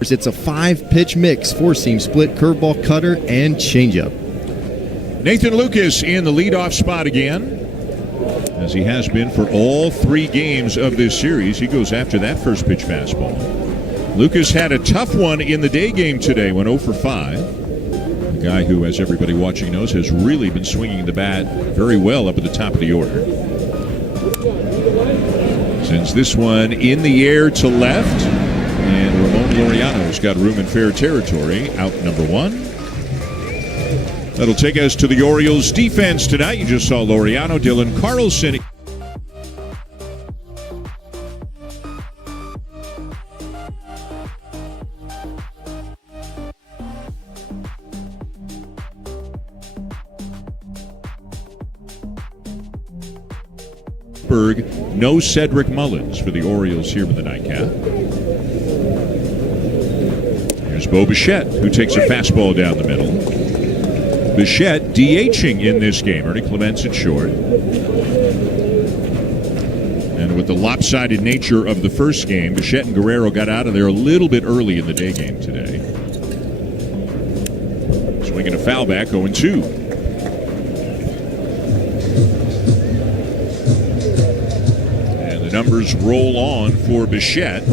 It's a 5-pitch mix, 4-seam split, curveball, cutter, and changeup. Nathan Lucas in the leadoff spot again, as he has been for all 3 games of this series. He goes after that first pitch fastball. Lucas had a tough one in the day game today, went 0 for 5. A guy who, as everybody watching knows, has really been swinging the bat very well up at the top of the order. Sends this one in the air to left, and Ramon Laureano's got room in fair territory, out number 1. That'll take us to the Orioles defense tonight. You just saw Laureano, Dylan Carlson. No Cedric Mullins for the Orioles here with the nightcap. Here's Bo Bichette, who takes a fastball down the middle. Bichette DHing in this game. Ernie Clements at short. And with the lopsided nature of the first game, Bichette and Guerrero got out of there a little bit early in the day game today. Swinging a foul back, 0-2. And the numbers roll on for Bichette.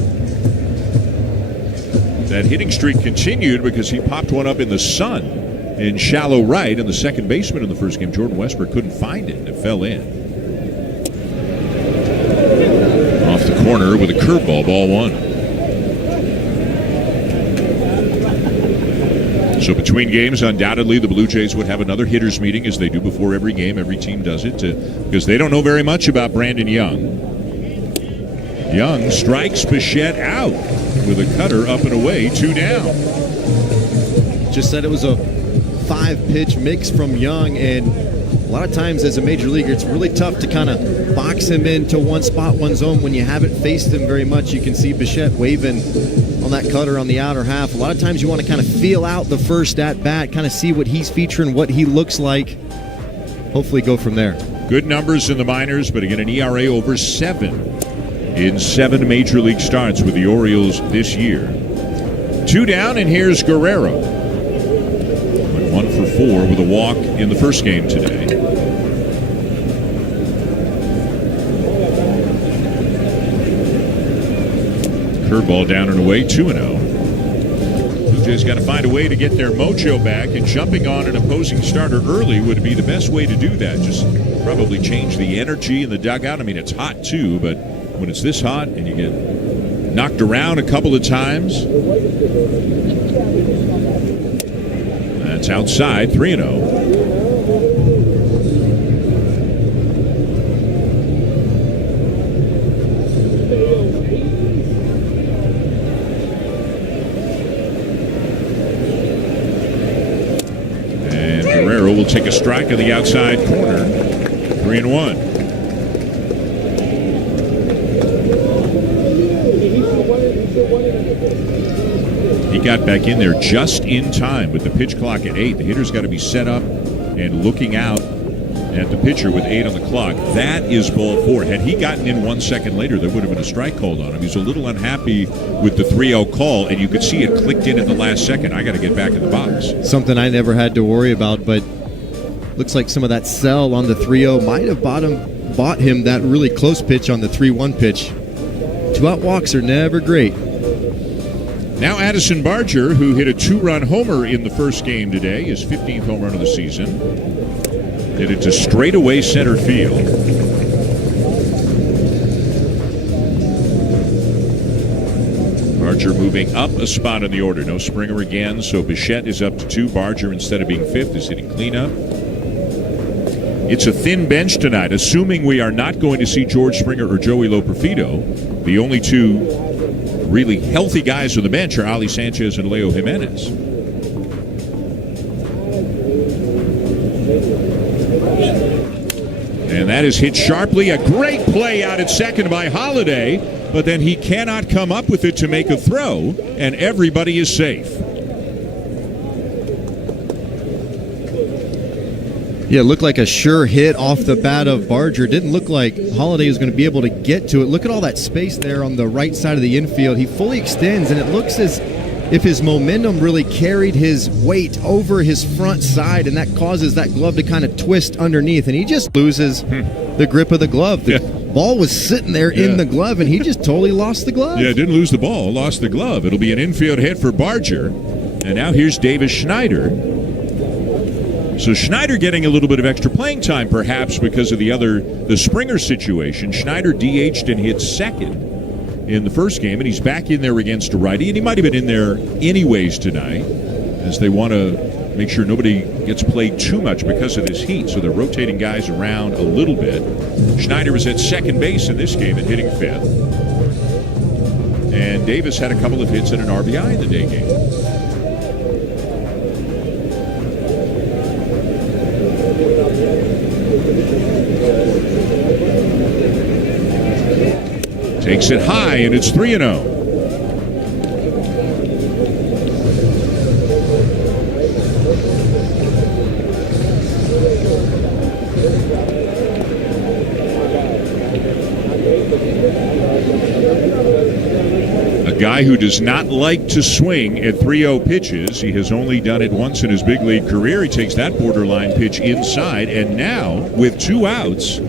That hitting streak continued because he popped one up in the sun in shallow right, and the second baseman in the first game, Jordan Westbrook, couldn't find it, and it fell in. Off the corner with a curveball, ball 1. So between games, undoubtedly, the Blue Jays would have another hitters meeting, as they do before every game. Every team does it, because they don't know very much about Brandon Young. Young strikes Bichette out with a cutter up and away, 2 down. Just said it was a 5-pitch mix from Young, and a lot of times as a major leaguer, it's really tough to kind of box him into one spot, one zone. When you haven't faced him very much, you can see Bichette waving on that cutter on the outer half. A lot of times you want to kind of feel out the first at-bat, kind of see what he's featuring, what he looks like. Hopefully go from there. Good numbers in the minors, but again, an ERA over 7 in 7 major league starts with the Orioles this year. 2 down, and here's Guerrero. 1 for 4 with a walk in the first game today. Curveball down and away, 2-0. Blue Jays got to find a way to get their mojo back, and jumping on an opposing starter early would be the best way to do that. Just probably change the energy in the dugout. I mean, it's hot too, but when it's this hot and you get knocked around a couple of times, that's outside, 3-0. And Guerrero will take a strike on the outside corner, 3-1. He got back in there just in time with the pitch clock at 8. The hitter's got to be set up and looking out at the pitcher with 8 on the clock. That is ball 4. Had he gotten in 1 second later, there would have been a strike called on him. He's a little unhappy with the 3-0 call, and you could see it clicked in at the last second. I got to get back in the box. Something I never had to worry about, but looks like some of that sell on the 3-0 might have bought him that really close pitch on the 3-1 pitch. 2-out walks are never great. Now Addison Barger, who hit a 2-run homer in the first game today, his 15th home run of the season. Hit it to straightaway center field. Barger moving up a spot in the order. No Springer again, so Bichette is up to 2. Barger, instead of being 5th, is hitting cleanup. It's a thin bench tonight, assuming we are not going to see George Springer or Joey Loperfido. The only 2 really healthy guys on the bench are Ali Sanchez and Leo Jimenez. And that is hit sharply. A great play out at second by Holiday, but then he cannot come up with it to make a throw, and everybody is safe. Yeah, it looked like a sure hit off the bat of Barger. Didn't look like Holiday was going to be able to get to it. Look at all that space there on the right side of the infield. He fully extends, and it looks as if his momentum really carried his weight over his front side, and that causes that glove to kind of twist underneath, and he just loses the grip of the glove. The ball was sitting there in the glove, and he just totally lost the glove. Yeah, didn't lose the ball, lost the glove. It'll be an infield hit for Barger. And now here's Davis Schneider. So Schneider getting a little bit of extra playing time, perhaps because of the Springer situation. Schneider DH'd and hit second in the first game, and he's back in there against a righty, and he might have been in there anyways tonight, as they want to make sure nobody gets played too much because of this heat, so they're rotating guys around a little bit. Schneider was at second base in this game and hitting fifth. And Davis had a couple of hits and an RBI in the day game. Takes it high, and it's 3-0. A guy who does not like to swing at 3-0 pitches. He has only done it once in his big league career. He takes that borderline pitch inside, and now, with 2 outs,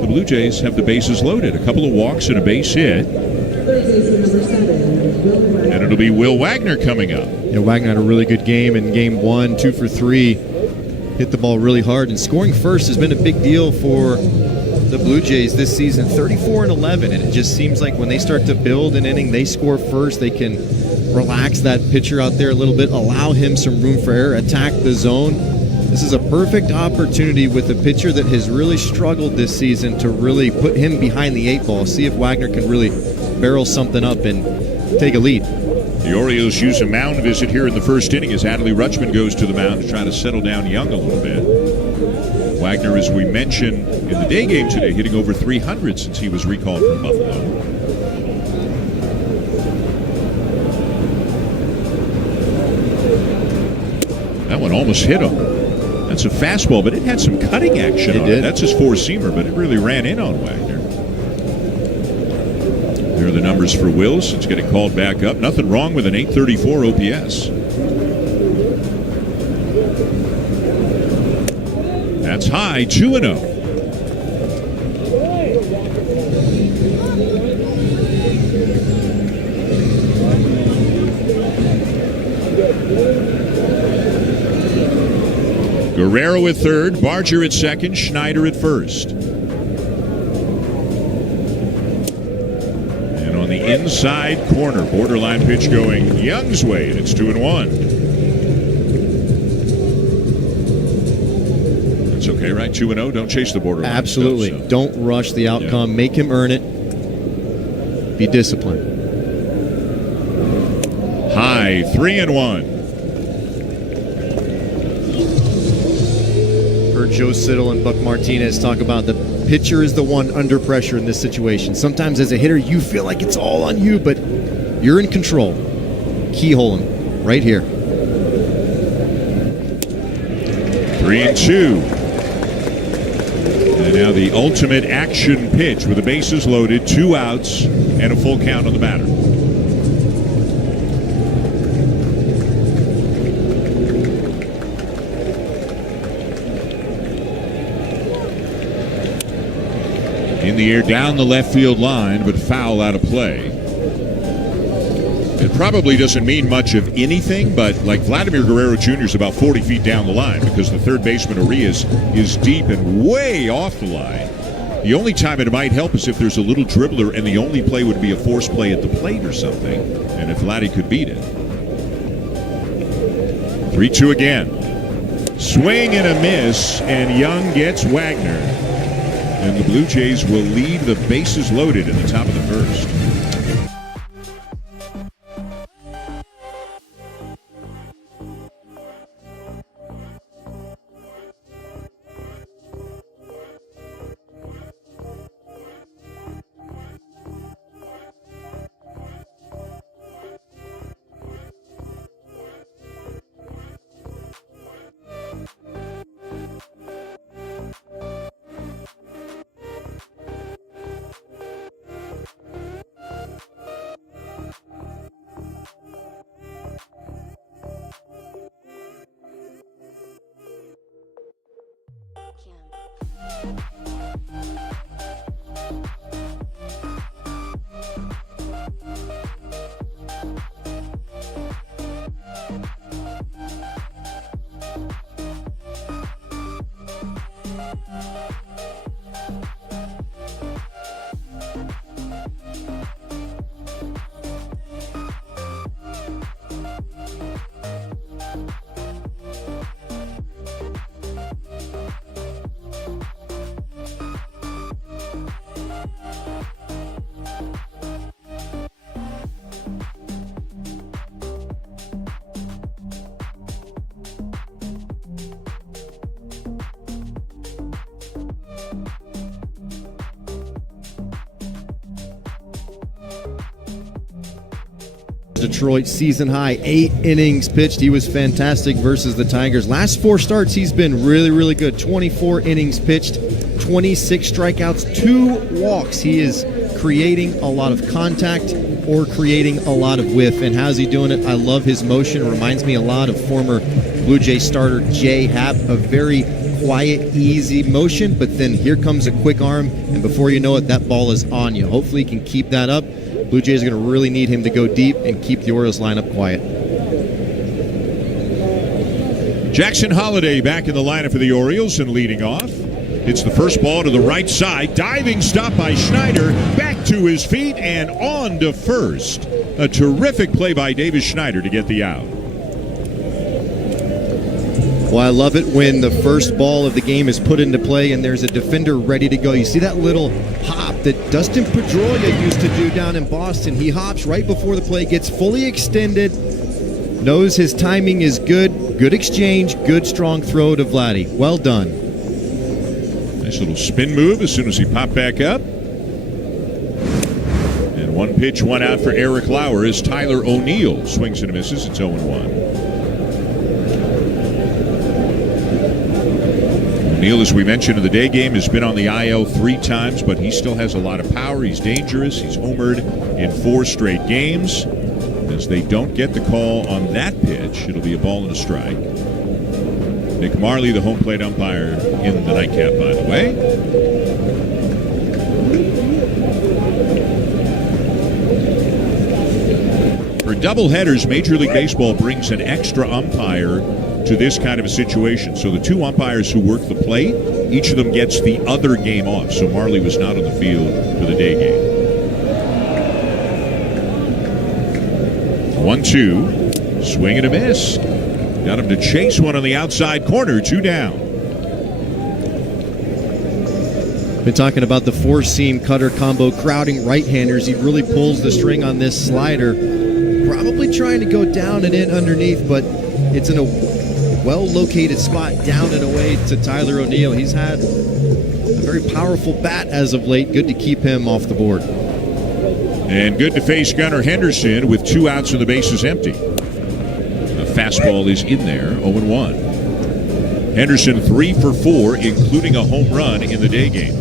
the Blue Jays have the bases loaded. A couple of walks and a base hit. And it'll be Will Wagner coming up. Yeah, Wagner had a really good game in game 1, 2 for 3. Hit the ball really hard. And scoring first has been a big deal for the Blue Jays this season. 34-11. And it just seems like when they start to build an inning, they score first. They can relax that pitcher out there a little bit, allow him some room for error, attack the zone. This is a perfect opportunity with a pitcher that has really struggled this season to really put him behind the 8 ball. See if Wagner can really barrel something up and take a lead. The Orioles use a mound visit here in the first inning as Adley Rutschman goes to the mound to try to settle down Young a little bit. Wagner, as we mentioned in the day game today, hitting over 300 since he was recalled from Buffalo. That one almost hit him. That's a fastball, but it had some cutting action on it. That's his 4-seamer, but it really ran in on Wagner. There are the numbers for Wills. It's getting called back up. Nothing wrong with an .834 OPS. That's high, 2-0. Guerrero at third, Barger at second, Schneider at first. And on the inside corner, borderline pitch going Young's way, and it's 2-1. That's okay, right? 2-0, don't chase the borderline. Absolutely. Stuff, so. Don't rush the outcome. Make him earn it. Be disciplined. High, 3-1. Joe Siddle and Buck Martinez talk about the pitcher is the one under pressure in this situation. Sometimes as a hitter, you feel like it's all on you, but you're in control. Keyhole him right here. 3-2. And now the ultimate action pitch with the bases loaded, 2 outs, and a full count on the batter. In the air down the left field line, but foul out of play. It probably doesn't mean much of anything, but like Vladimir Guerrero Jr. is about 40 feet down the line because the third baseman Arias is deep and way off the line. The only time it might help is if there's a little dribbler and the only play would be a force play at the plate or something, and if Vladdy could beat it. 3-2 again. Swing and a miss, and Young gets Wagner. And the Blue Jays will lead the bases loaded in the top of the first. Detroit season high 8 innings pitched. He was fantastic versus the Tigers. Last 4 starts, he's been really, really good. 24 innings pitched, 26 strikeouts, 2 walks. He is creating a lot of contact or creating a lot of whiff. And how's he doing it? I love his motion. It reminds me a lot of former Blue Jay starter Jay Happ. A very quiet, easy motion, but then here comes a quick arm, and before you know it, that ball is on you. Hopefully he can keep that up. Blue Jays are going to really need him to go deep and keep the Orioles lineup quiet. Jackson Holliday back in the lineup for the Orioles and leading off. Hits the first ball to the right side. Diving stop by Schneider. Back to his feet and on to first. A terrific play by Davis Schneider to get the out. Well, I love it when the first ball of the game is put into play and there's a defender ready to go. You see that little hop that Dustin Pedroia used to do down in Boston. He hops right before the play, gets fully extended, knows his timing is good. Good exchange, good strong throw to Vladdy. Well done. Nice little spin move as soon as he popped back up. And 1 pitch, 1 out for Eric Lauer as Tyler O'Neill swings and misses. It's 0-1. O'Neill, as we mentioned in the day game, has been on the IL 3 times, but he still has a lot of power. He's dangerous. He's homered in 4 straight games. As they don't get the call on that pitch, it'll be a ball and a strike. Nick Marley, the home plate umpire in the nightcap, by the way. For doubleheaders, Major League Baseball brings an extra umpire to this kind of a situation. So the 2 umpires who work the plate, each of them gets the other game off. So Marley was not on the field for the day game. 1-2. Swing and a miss. Got him to chase one on the outside corner. 2 down. Been talking about the 4-seam cutter combo crowding right-handers. He really pulls the string on this slider. Probably trying to go down and in underneath, but it's in a well-located spot down and away to Tyler O'Neill. He's had a very powerful bat as of late. Good to keep him off the board. And good to face Gunnar Henderson with 2 outs and the bases empty. The fastball is in there, 0-1. Henderson 3 for 4, including a home run in the day game.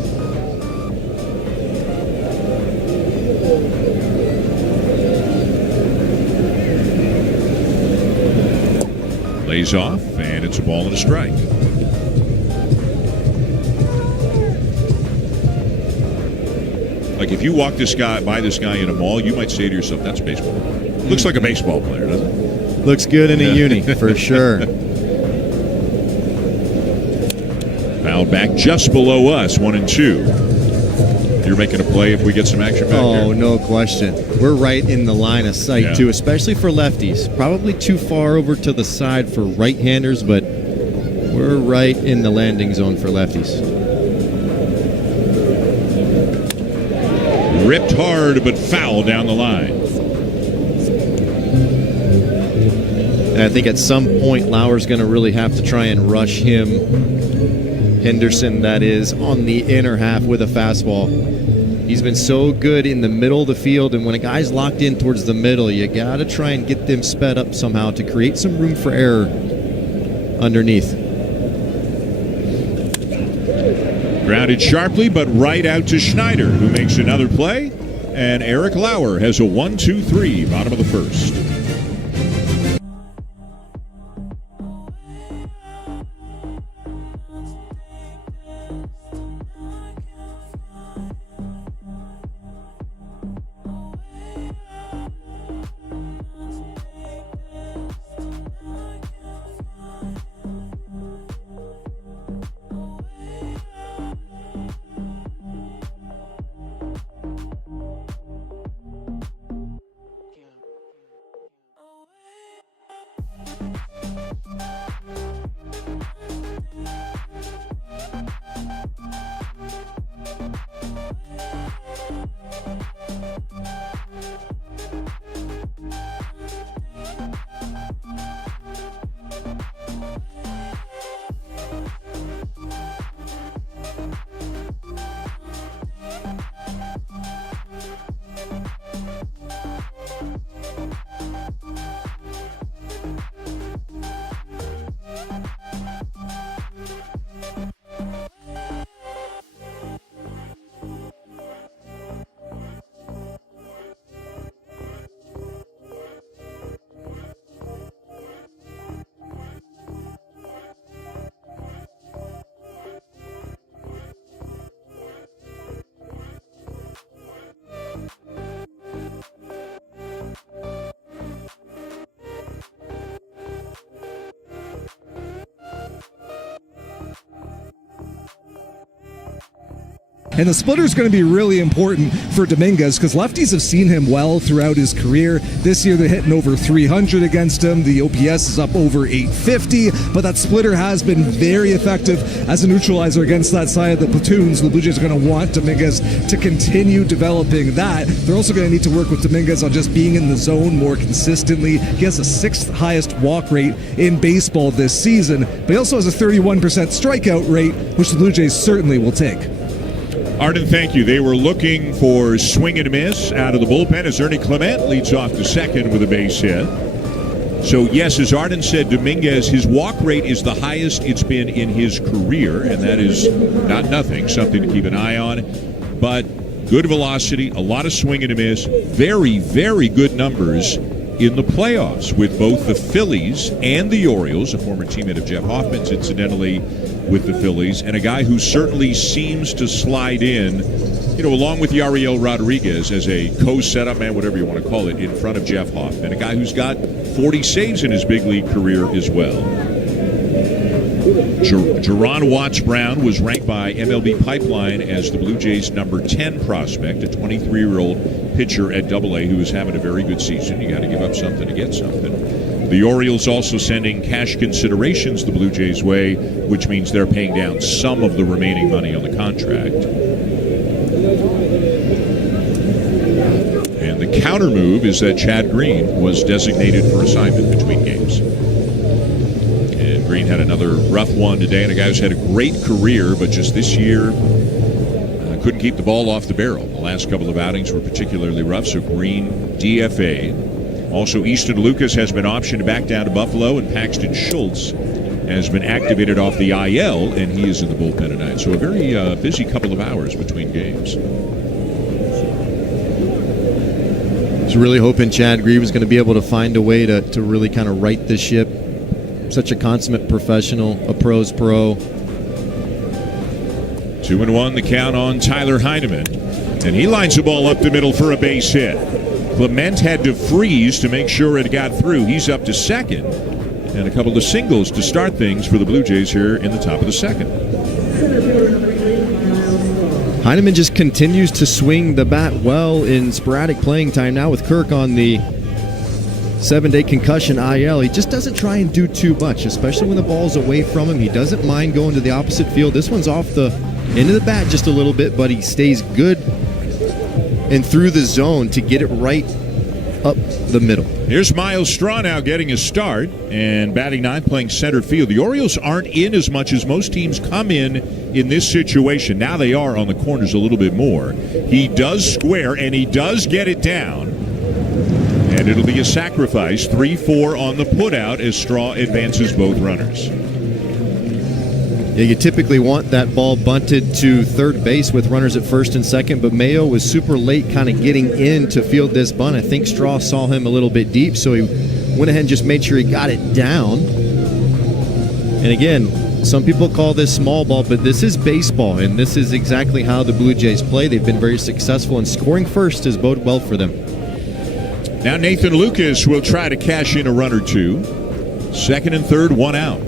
Lays off, and it's a ball and a strike. Like if you walk by this guy in a mall, you might say to yourself, that's baseball. Looks like a baseball player, doesn't it? Looks good in a uni, for sure. Foul back just below us, 1-2. You're making a play if we get some action back here. Oh, no question. We're right in the line of sight, too, especially for lefties. Probably too far over to the side for right-handers, but we're right in the landing zone for lefties. Ripped hard, but foul down the line. And I think at some point, Lauer's going to really have to try and rush him. Henderson, that is, on the inner half with a fastball. He's been so good in the middle of the field, and when a guy's locked in towards the middle, you got to try and get them sped up somehow to create some room for error underneath. Grounded sharply, but right out to Schneider, who makes another play. And Eric Lauer has a 1-2-3, bottom of the first. And the splitter is going to be really important for Dominguez because lefties have seen him well throughout his career. This year they're hitting over 300 against him. The OPS is up over 850, but that splitter has been very effective as a neutralizer against that side of the platoons. The Blue Jays are going to want Dominguez to continue developing that. They're also going to need to work with Dominguez on just being in the zone more consistently. He has the 6th highest walk rate in baseball this season, but he also has a 31% strikeout rate, which the Blue Jays certainly will take. Arden, thank you. They were looking for swing and a miss out of the bullpen as Ernie Clement leads off the second with a base hit. So, yes, as Arden said, Dominguez, his walk rate is the highest it's been in his career, and that is not nothing, something to keep an eye on. But good velocity, a lot of swing and a miss, very, very good numbers in the playoffs with both the Phillies and the Orioles, a former teammate of Jeff Hoffman's, incidentally, with the Phillies, and a guy who certainly seems to slide in, along with Yariel Rodriguez as a co-setup man, whatever you want to call it, in front of Jeff Hoffman, a guy who's got 40 saves in his big league career as well. Jerron Watts-Brown was ranked by MLB Pipeline as the Blue Jays' number 10 prospect, a 23-year-old pitcher at AA who is having a very good season. You got to give up something to get something. The Orioles also sending cash considerations the Blue Jays' way, which means they're paying down some of the remaining money on the contract. And the counter move is that Chad Green was designated for assignment between games. And Green had another rough one today, and a guy who's had a great career, but just this year couldn't keep the ball off the barrel. The last couple of outings were particularly rough, so Green DFA. Also, Easton Lucas has been optioned back down to Buffalo, and Paxton Schultz has been activated off the IL, and he is in the bullpen tonight. So a very busy couple of hours between games. I was really hoping Chad Green was going to be able to find a way to really kind of right the ship. Such a consummate professional, a pro's pro. 2-1 the count on Tyler Heineman, and he lines the ball up the middle for a base hit. Clement had to freeze to make sure it got through. He's up to second, and a couple of singles to start things for the Blue Jays here in the top of the second. Heineman just continues to swing the bat well in sporadic playing time now with Kirk on the 7-day concussion IL. He just doesn't try and do too much, especially when the ball's away from him. He doesn't mind going to the opposite field. This one's off the end of the bat just a little bit, but he stays good and through the zone to get it right up the middle. Here's Miles Straw now getting a start and batting ninth, playing center field. The Orioles aren't in as much as most teams come in this situation. Now they are on the corners a little bit more. He does square, and he does get it down. And it'll be a sacrifice, 3-4 on the putout as Straw advances both runners. Yeah, you typically want that ball bunted to third base with runners at first and second, but Mayo was super late kind of getting in to field this bunt. I think Straw saw him a little bit deep, so he went ahead and just made sure he got it down. And again, some people call this small ball, but this is baseball, and this is exactly how the Blue Jays play. They've been very successful, and scoring first has boded well for them. Now Nathan Lucas will try to cash in a run or two. Second and third, one out.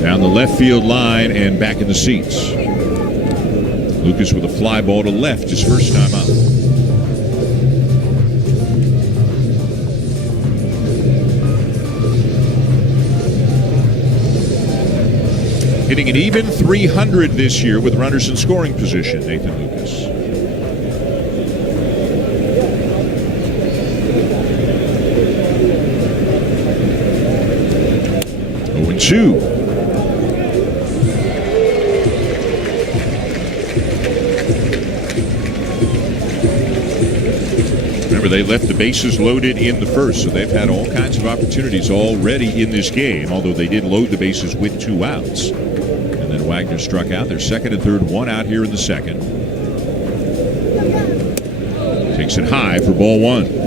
Down the left field line and back in the seats. Lucas with a fly ball to left his first time out. Hitting an even 300 this year with runners in scoring position, Nathan Lucas. Two. Remember, they left the bases loaded in the first, so they've had all kinds of opportunities already in this game, although they did load the bases with 2 outs. And then Wagner struck out. Their second and third, 1 out here in the second. Takes it high for ball 1.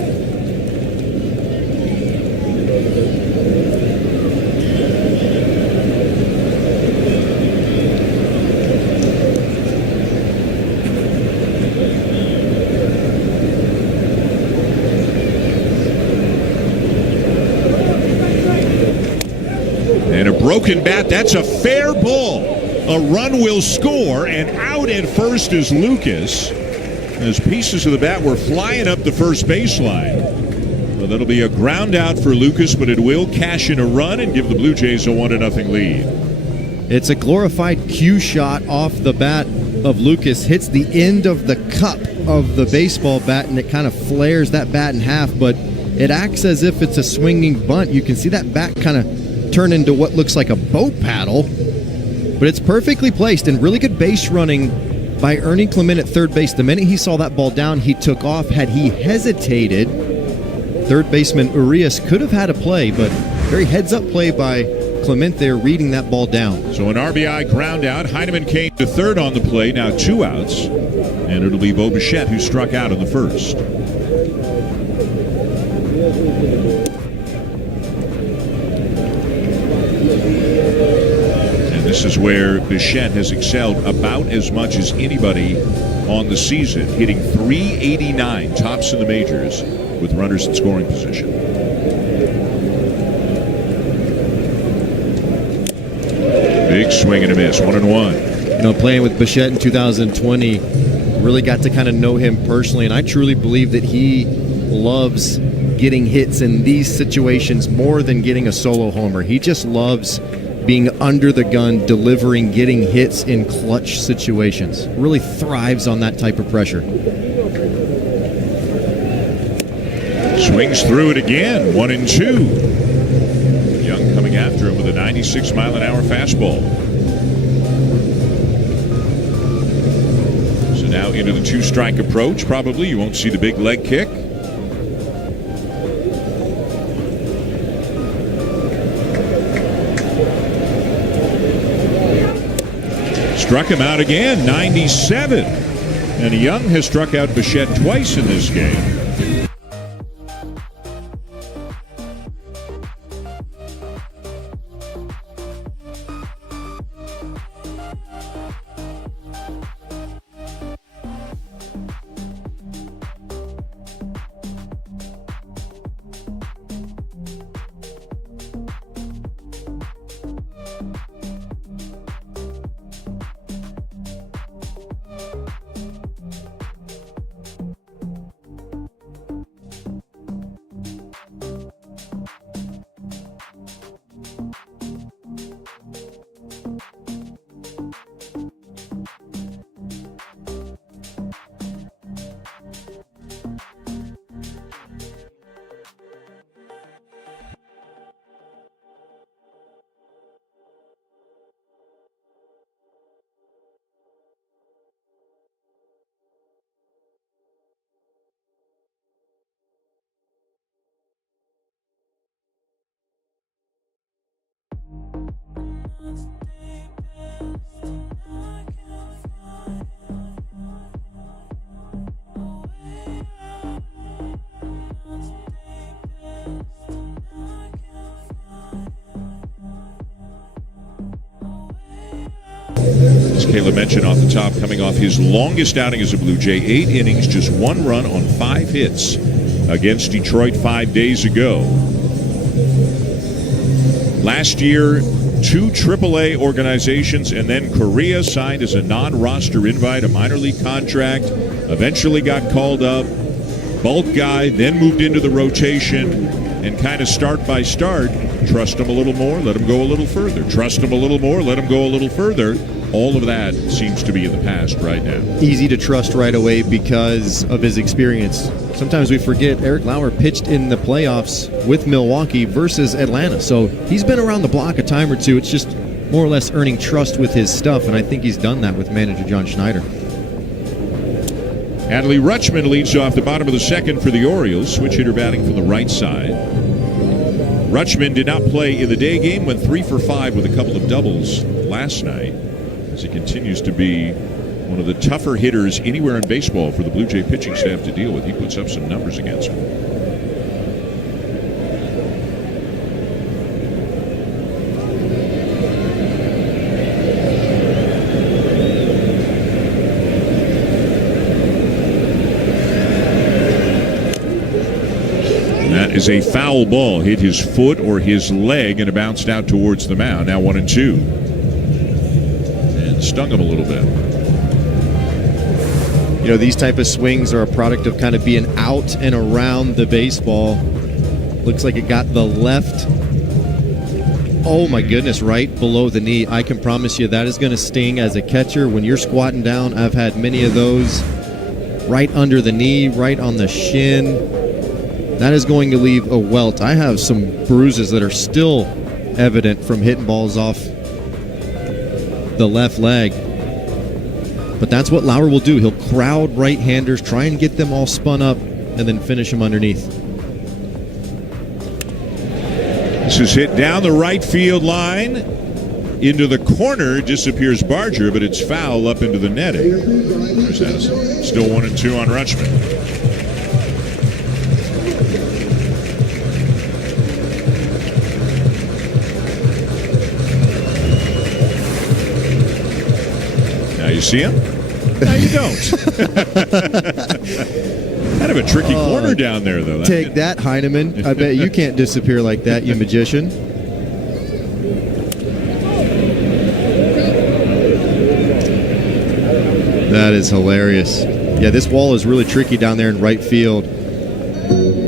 Broken bat. That's a fair ball A run will score, and out at first is Lucas, as pieces of the bat were flying up the first baseline. Well, that'll be a ground out for Lucas, but it will cash in a run and give the Blue Jays a 1-0 lead. It's a glorified cue shot off the bat of Lucas, hits the end of the cup of the baseball bat, and it kind of flares that bat in half, but it acts as if it's a swinging bunt. You can see that bat kind of turn into what looks like a boat paddle, but it's perfectly placed and really good base running by Ernie Clement at third base. The minute he saw that ball down, he took off. Had he hesitated, third baseman Urias could have had a play, but very heads-up play by Clement there, reading that ball down. So an RBI ground out. Heineman came to third on the play. Now 2 outs. And it'll be Bo Bichette who struck out in the first. And this is where Bichette has excelled about as much as anybody on the season, hitting .389, tops in the majors with runners in scoring position. Big swing and a miss, 1-1. You know, playing with Bichette in 2020, really got to kind of know him personally, and I truly believe that he loves getting hits in these situations more than getting a solo homer. He just loves being under the gun, delivering, getting hits in clutch situations. Really thrives on that type of pressure. Swings through it again, 1-2. Young coming after him with a 96-mile-an-hour fastball. So now into the 2-strike approach. Probably you won't see the big leg kick. Struck him out again, 97. And Young has struck out Bichette twice in this game. As Caleb mentioned off the top, coming off his longest outing as a Blue Jay, 8 innings, just 1 run on 5 hits against Detroit 5 days ago. Last year, 2 AAA organizations, and then Korea signed as a non-roster invite, a minor league contract, eventually got called up, bulk guy, then moved into the rotation, and kind of start by start, trust him a little more, let him go a little further. Trust him a little more, let him go a little further. All of that seems to be in the past right now. Easy to trust right away because of his experience. Sometimes we forget Eric Lauer pitched in the playoffs with Milwaukee versus Atlanta. So he's been around the block a time or two. It's just more or less earning trust with his stuff, and I think he's done that with manager John Schneider. Adley Rutschman leads off the bottom of the second for the Orioles. Switch hitter batting from the right side. Rutschman did not play in the day game, went 3 for 5 with a couple of doubles last night, as he continues to be one of the tougher hitters anywhere in baseball for the Blue Jay pitching staff to deal with. He puts up some numbers against him. That is a foul ball. Hit his foot or his leg and it bounced out towards the mound. Now 1-2. stung him a little bit. You know, these type of swings are a product of kind of being out and around the baseball. Looks like it got the left, oh my goodness, right below the knee. I can promise you that is going to sting as a catcher. When you're squatting down, I've had many of those. Right under the knee, right on the shin. That is going to leave a welt. I have some bruises that are still evident from hitting balls off the left leg. But that's what Lauer will do. He'll crowd right-handers, try and get them all spun up, and then finish them underneath. This is hit down the right field line. Into the corner disappears Barger, but it's foul up into the netting. There's Addison. Still 1-2 on Rutschman. Now you see him? Now you don't. Kind of a tricky corner down there, though. Take that, Heineman. I bet you can't disappear like that, you magician. That is hilarious. Yeah, this wall is really tricky down there in right field.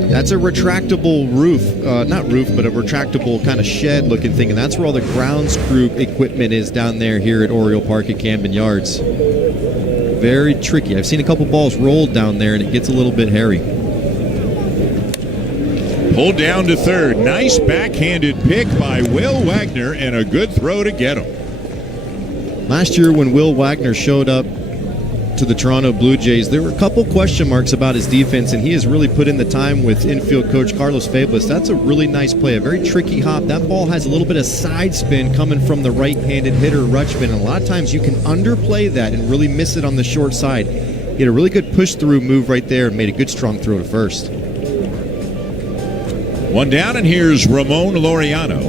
That's a retractable roof. Not roof, but a retractable kind of shed-looking thing, and that's where all the grounds crew equipment is down there here at Oriole Park at Camden Yards. Very tricky. I've seen a couple balls rolled down there, and it gets a little bit hairy. Pulled down to third. Nice backhanded pick by Will Wagner, and a good throw to get him. Last year when Will Wagner showed up to the Toronto Blue Jays, there were a couple question marks about his defense, and he has really put in the time with infield coach Carlos Fablis. That's a really nice play, a very tricky hop. That ball has a little bit of side spin coming from the right-handed hitter Rutschman, and a lot of times you can underplay that and really miss it on the short side. He had a really good push-through move right there and made a good strong throw to first. One down, and here's Ramon Laureano.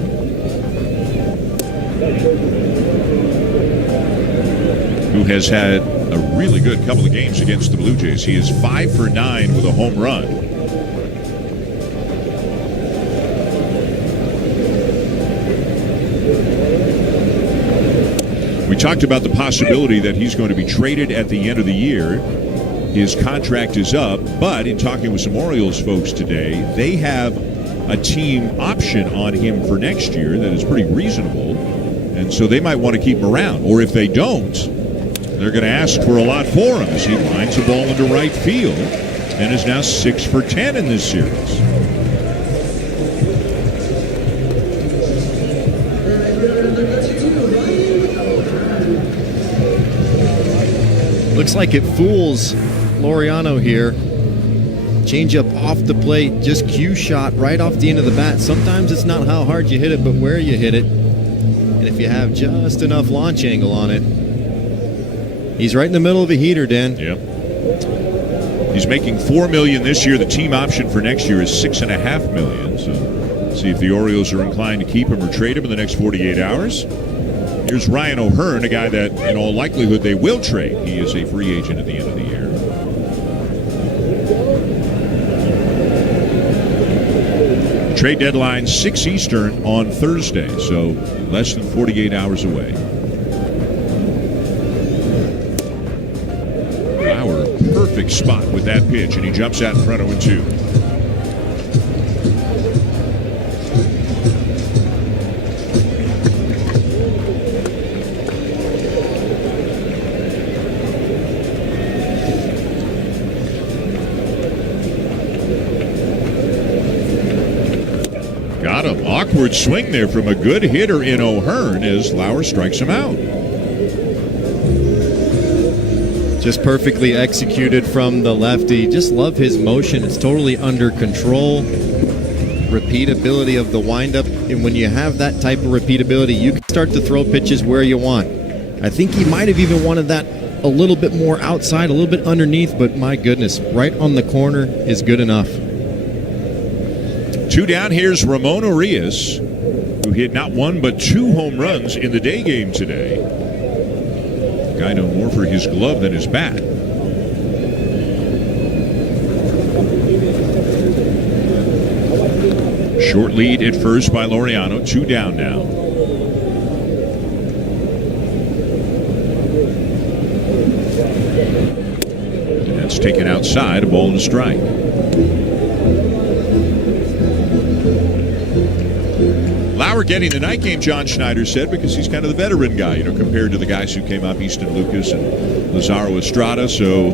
Who has had a really good couple of games against the Blue Jays. He is 5 for 9 with a home run. We talked about the possibility that he's going to be traded at the end of the year. His contract is up, but in talking with some Orioles folks today, they have a team option on him for next year that is pretty reasonable, and so they might want to keep him around. Or if they don't, they're going to ask for a lot for him as he lines the ball into right field and is now 6 for 10 in this series. Looks like it fools Laureano here. Change up off the plate, just cue shot right off the end of the bat. Sometimes it's not how hard you hit it, but where you hit it. And if you have just enough launch angle on it. He's right in the middle of a heater, Dan. Yep. He's making $4 million this year. The team option for next year is $6.5 million. So see if the Orioles are inclined to keep him or trade him in the next 48 hours. Here's Ryan O'Hearn, a guy that in all likelihood they will trade. He is a free agent at the end of the year. Trade deadline 6 Eastern on Thursday, so less than 48 hours away. Lauer, perfect spot with that pitch, and he jumps out in front of 0-2. Got him. Awkward swing there from a good hitter in O'Hearn as Lauer strikes him out. Just perfectly executed from the lefty. Just love his motion. It's totally under control. Repeatability of the windup. And when you have that type of repeatability, you can start to throw pitches where you want. I think he might have even wanted that a little bit more outside, a little bit underneath, but my goodness, right on the corner is good enough. 2 down, here's Ramon Arias, who hit not 1 but 2 home runs in the day game today. The guy known more for his glove than his bat. Short lead at first by Laureano. 2 down now. taken outside, a ball and a strike. Lauer getting the night game, John Schneider said, because he's kind of the veteran guy, compared to the guys who came up, Easton Lucas and Lazaro Estrada. So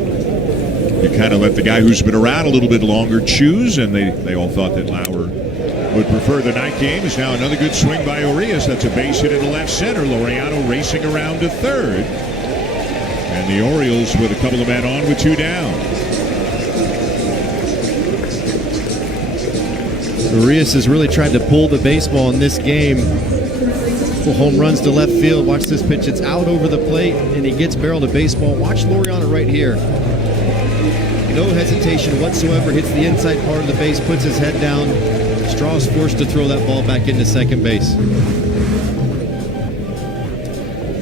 you kind of let the guy who's been around a little bit longer choose, and they all thought that Lauer would prefer the night game. Is now another good swing by Urias. That's a base hit into left center. Laureano racing around to third. And the Orioles with a couple of men on with 2 down. Urias has really tried to pull the baseball in this game. Home runs to left field. Watch this pitch. It's out over the plate, and he gets barreled to baseball. Watch Laureano right here. No hesitation whatsoever. Hits the inside part of the base, puts his head down. Straw's forced to throw that ball back into second base.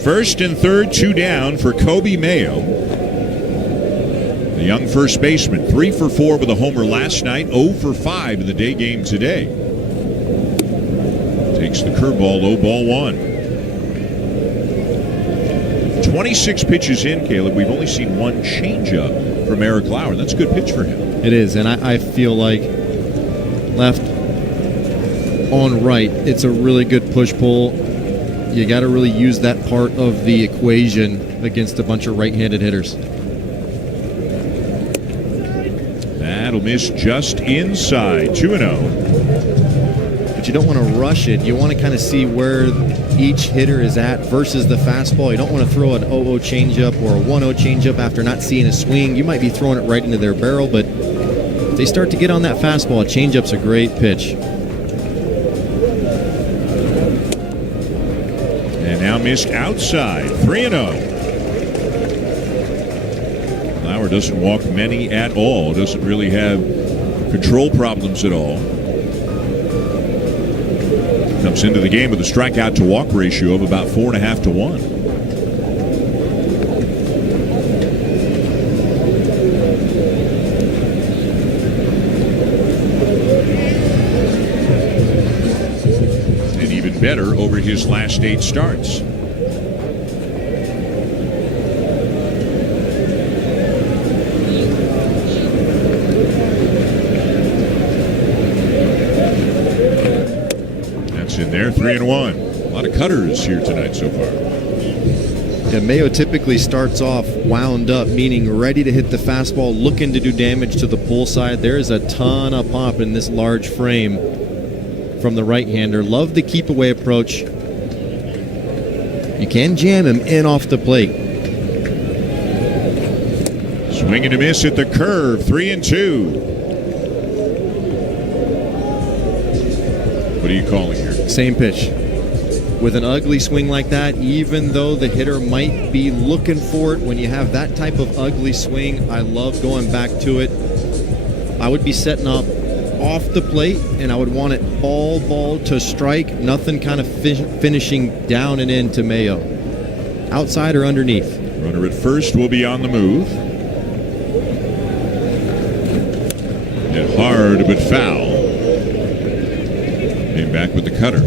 First and third, 2 down for Kobe Mayo. The young first baseman, 3 for 4 with a homer last night, 0 for 5 in the day game today. Takes the curveball, low ball 1. 26 pitches in, Caleb. We've only seen 1 changeup from Eric Lauer. That's a good pitch for him. It is, and I feel like left on right, it's a really good push-pull. You got to really use that part of the equation against a bunch of right-handed hitters. That'll miss just inside, 2-0. But you don't want to rush it. You want to kind of see where each hitter is at versus the fastball. You don't want to throw an 0-0 changeup or a 1-0 changeup after not seeing a swing. You might be throwing it right into their barrel, but if they start to get on that fastball, a changeup's a great pitch. And now missed outside, 3-0. Lauer doesn't walk many at all, doesn't really have control problems at all. Comes into the game with a strikeout to walk ratio of about 4.5 to 1. And even better over his last 8 starts. In there, 3-1. A lot of cutters here tonight so far. Yeah, Mayo typically starts off wound up, meaning ready to hit the fastball, looking to do damage to the pull side. There is a ton of pop in this large frame from the right-hander. Love the keep-away approach. You can jam him in off the plate. Swing and a miss at the curve, 3-2. What are you calling here? Same pitch. With an ugly swing like that, even though the hitter might be looking for it, when you have that type of ugly swing, I love going back to it. I would be setting up off the plate, and I would want it ball to strike, nothing kind of finishing down and into Mayo. Outside or underneath. Runner at first will be on the move. Hit hard but foul. Came back with the cutter.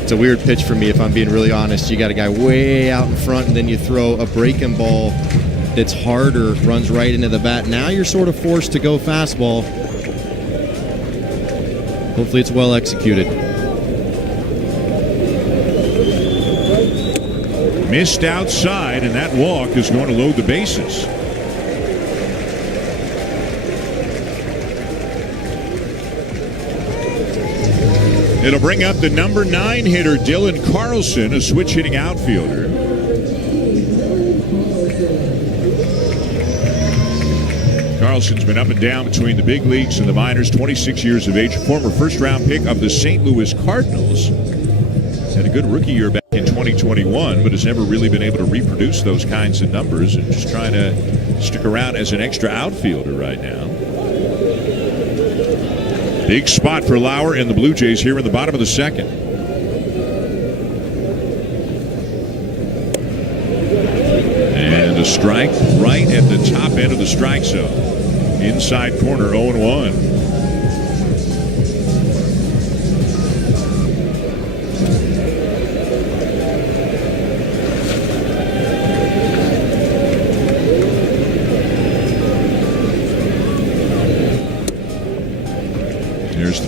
It's a weird pitch for me, if I'm being really honest. You got a guy way out in front, and then you throw a breaking ball that's harder, runs right into the bat. Now you're sort of forced to go fastball. Hopefully it's well executed. Missed outside, and that walk is going to load the bases. It'll bring up the number 9 hitter, Dylan Carlson, a switch-hitting outfielder. Carlson's been up and down between the big leagues and the minors, 26 years of age, former first-round pick of the St. Louis Cardinals. Had a good rookie year back in 2021, but has never really been able to reproduce those kinds of numbers, and just trying to stick around as an extra outfielder right now. Big spot for Lauer and the Blue Jays here in the bottom of the second. And a strike right at the top end of the strike zone. Inside corner, 0-1.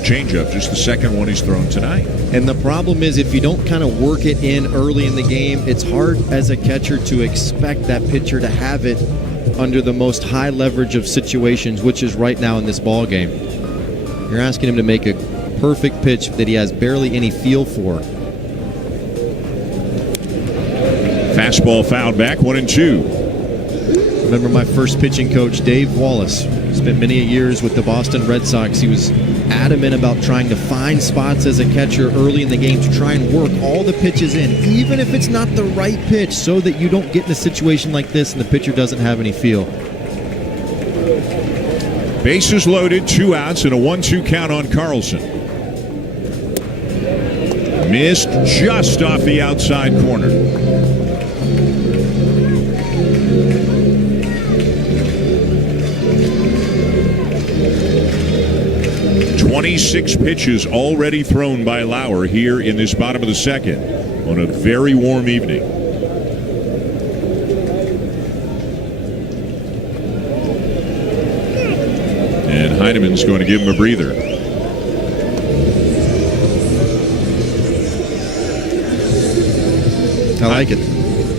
changeup, just the second one he's thrown tonight. And the problem is, if you don't kind of work it in early in the game, it's hard as a catcher to expect that pitcher to have it under the most high leverage of situations, which is right now in this ball game. You're asking him to make a perfect pitch that he has barely any feel for. Fastball fouled back, 1-2. Remember my first pitching coach, Dave Wallace. Spent many years with the Boston Red Sox. He was adamant about trying to find spots as a catcher early in the game to try and work all the pitches in, even if it's not the right pitch, so that you don't get in a situation like this and the pitcher doesn't have any feel. Bases loaded, 2 outs, and a 1-2 count on Carlson. Missed just off the outside corner. 26 pitches already thrown by Lauer here in this bottom of the second on a very warm evening. And Heineman's going to give him a breather. I like it.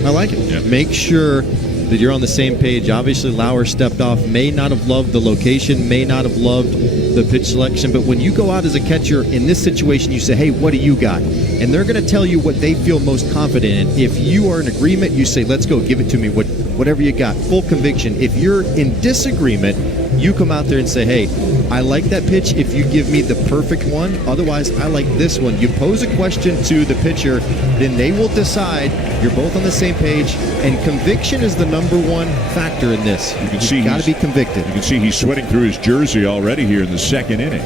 I like it. Yeah. Make sure that you're on the same page. Obviously, Lauer stepped off, may not have loved the location, may not have loved the pitch selection, but when you go out as a catcher in this situation, you say, hey, what do you got? And they're going to tell you what they feel most confident in. If you are in agreement, you say, let's go, give it to me, whatever you got, full conviction. If you're in disagreement, you come out there and say, hey, I like that pitch if you give me the perfect one. Otherwise, I like this one. You pose a question to the pitcher, then they will decide. You're both on the same page, and conviction is the number one factor in this. You can see You've got to be convicted. You can see he's sweating through his jersey already here in the second inning.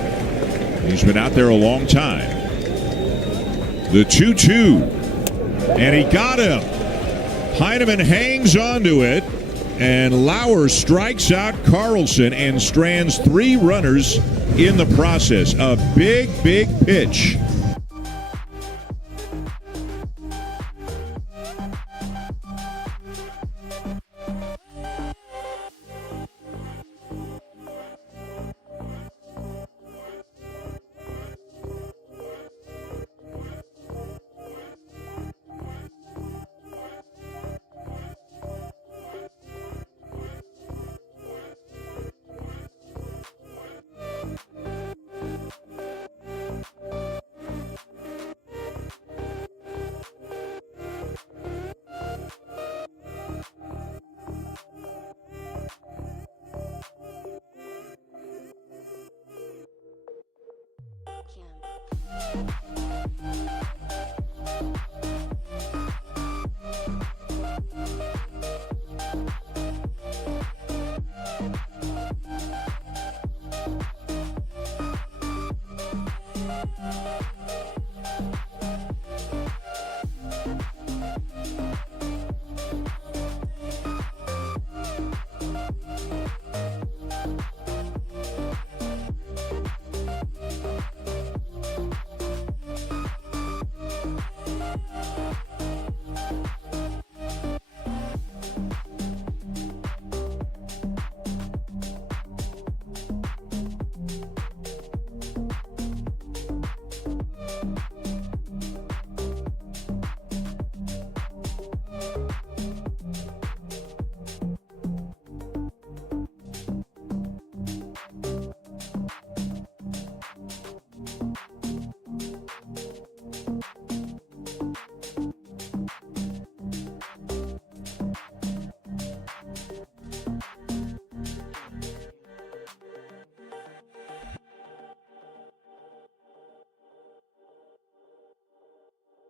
He's been out there a long time. The 2-2, and he got him. Heineman hangs onto it, and Lauer strikes out Carlson and strands 3 runners in the process. A big, big pitch.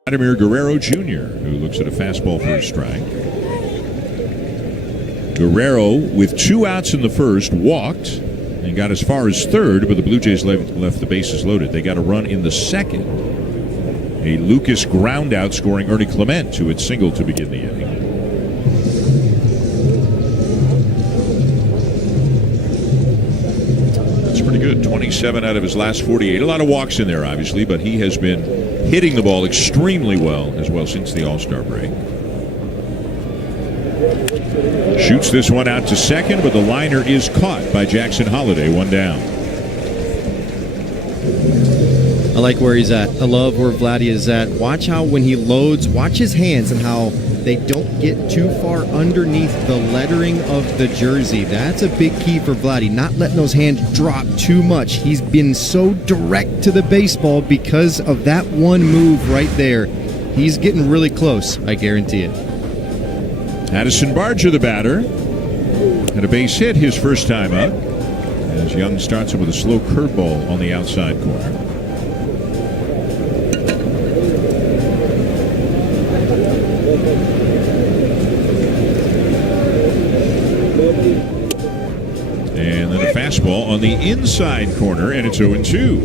Vladimir Guerrero Jr., who looks at a fastball for a strike. Guerrero, with 2 outs in the first, walked and got as far as third, but the Blue Jays left the bases loaded. They got a run in the second. A Lucas ground out scoring Ernie Clement, who had singled to begin the inning. That's pretty good. 27 out of his last 48. A lot of walks in there, obviously, but he has been hitting the ball extremely well as well since the All-Star break. Shoots this one out to second, but the liner is caught by Jackson Holliday, 1 down. I like where he's at. I love where Vladdy is at. Watch how when he loads, watch his hands and how they don't get too far underneath the lettering of the jersey. That's a big key for Vladdy, not letting those hands drop too much. He's been so direct to the baseball because of that one move right there. He's getting really close, I guarantee it. Addison Barger, the batter, had a base hit his first time up, as Young starts him with a slow curveball on the outside corner. And then a fastball on the inside corner, and it's 0-2.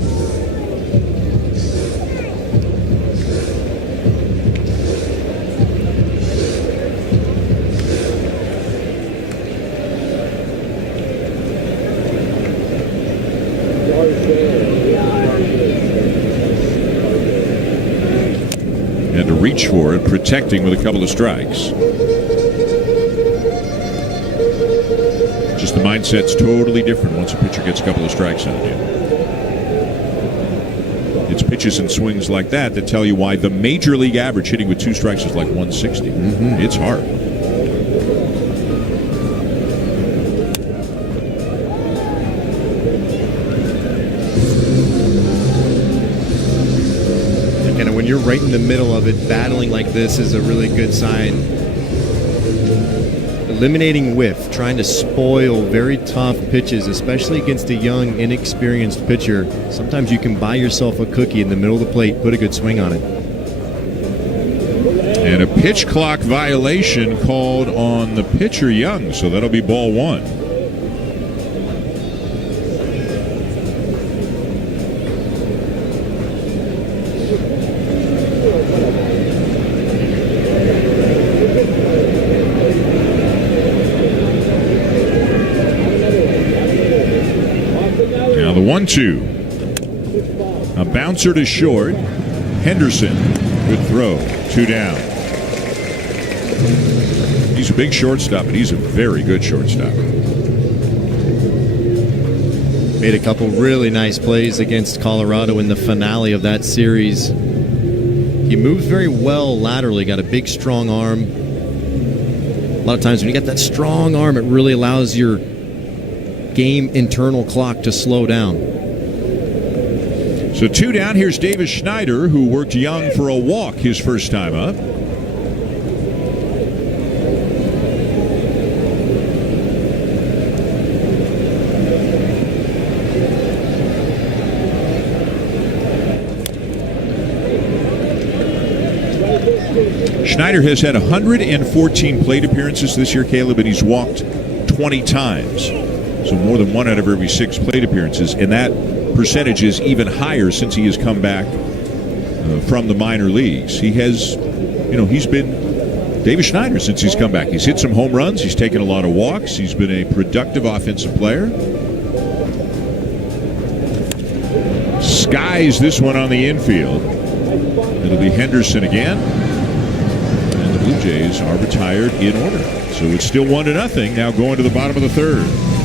Had to reach for it, protecting with a couple of strikes. Just the mindset's totally different once a pitcher gets a couple of strikes on you. It's pitches and swings like that that tell you why the major league average hitting with 2 strikes is like 160. It's hard. And when you're right in the middle of it, battling like this is a really good sign. Eliminating whiff, trying to spoil very tough pitches, especially against a young, inexperienced pitcher. Sometimes you can buy yourself a cookie in the middle of the plate, put a good swing on it. And a pitch clock violation called on the pitcher, Young, so that'll be ball 1. Now the 1-2. A bouncer to short. Henderson. Good throw. 2 down. He's a big shortstop, but he's a very good shortstop. Made a couple really nice plays against Colorado in the finale of that series. He moves very well laterally, got a big, strong arm. A lot of times when you get that strong arm, it really allows your game internal clock to slow down. So 2 down. Here's Davis Schneider, who worked Young for a walk his first time up. Schneider has had 114 plate appearances this year, Caleb, and he's walked 20 times. So more than 1 out of every 6 plate appearances. And that percentage is even higher since he has come back from the minor leagues. He has, he's been Davis Schneider since he's come back. He's hit some home runs. He's taken a lot of walks. He's been a productive offensive player. Skies this one on the infield. It'll be Henderson again. And the Blue Jays are retired in order. So it's still 1-0. Now going to the bottom of the 3rd.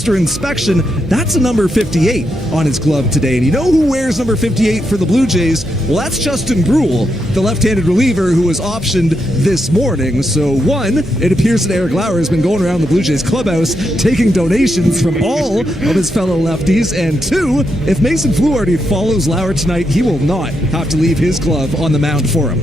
closer inspection, that's a number 58 on his glove today. And you know who wears number 58 for the Blue Jays? Well, that's Justin Brule, the left-handed reliever who was optioned this morning. So one, it appears that Eric Lauer has been going around the Blue Jays clubhouse taking donations from all of his fellow lefties. And two, if Mason Fluharty follows Lauer tonight, he will not have to leave his glove on the mound for him.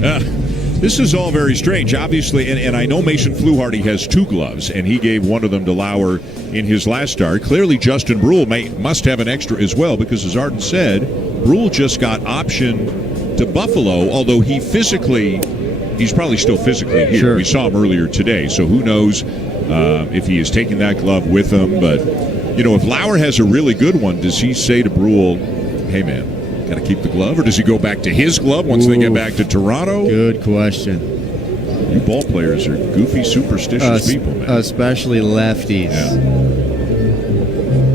This is all very strange, obviously, and I know Mason Fluharty has 2 gloves, and he gave one of them to Lauer in his last start. Clearly, Justin Brule must have an extra as well, because as Arden said, Brule just got optioned to Buffalo, although he's probably still physically here. Sure. We saw him earlier today, so who knows if he is taking that glove with him. But, if Lauer has a really good one, does he say to Brule, hey, man, got to keep the glove, or does he go back to his glove once they get back to Toronto? Good question. You ball players are goofy, superstitious people, man. Especially lefties. Yeah.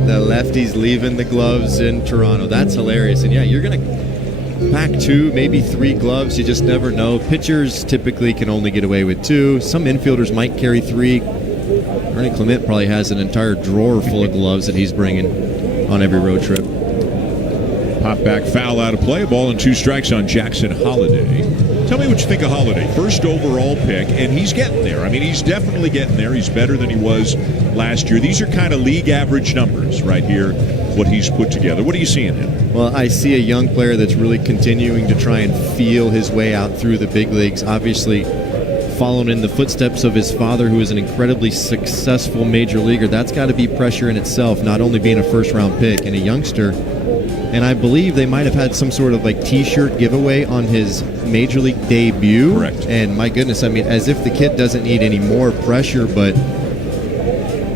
The lefties leaving the gloves in Toronto. That's hilarious. And yeah, you're going to pack 2, maybe 3 gloves. You just never know. Pitchers typically can only get away with 2. Some infielders might carry 3. Ernie Clement probably has an entire drawer full of gloves that he's bringing on every road trip. Pop back foul out of play. A ball and 2 strikes on Jackson Holliday. Tell me what you think of Holliday. First overall pick, and he's getting there. I mean, he's definitely getting there. He's better than he was last year. These are kind of league average numbers right here, what he's put together. What do you see in him? Well, I see a young player that's really continuing to try and feel his way out through the big leagues. Obviously, following in the footsteps of his father, who is an incredibly successful major leaguer. That's got to be pressure in itself, not only being a first-round pick and a youngster. And I believe they might have had some sort of T-shirt giveaway on his major league debut. Correct. And my goodness, I mean, as if the kid doesn't need any more pressure, but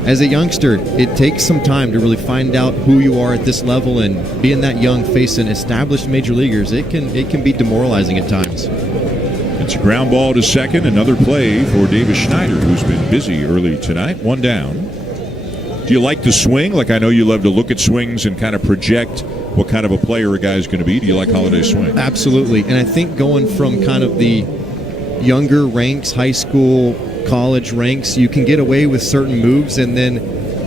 as a youngster, it takes some time to really find out who you are at this level, and being that young facing established major leaguers, it can be demoralizing at times. It's a ground ball to second. Another play for Davis Schneider, who's been busy early tonight. 1 down. Do you like the swing? I know you love to look at swings and kind of project what kind of a player a guy's going to be. Do you like Holliday's swing? Absolutely. And I think going from kind of the younger ranks, high school, college ranks, you can get away with certain moves, and then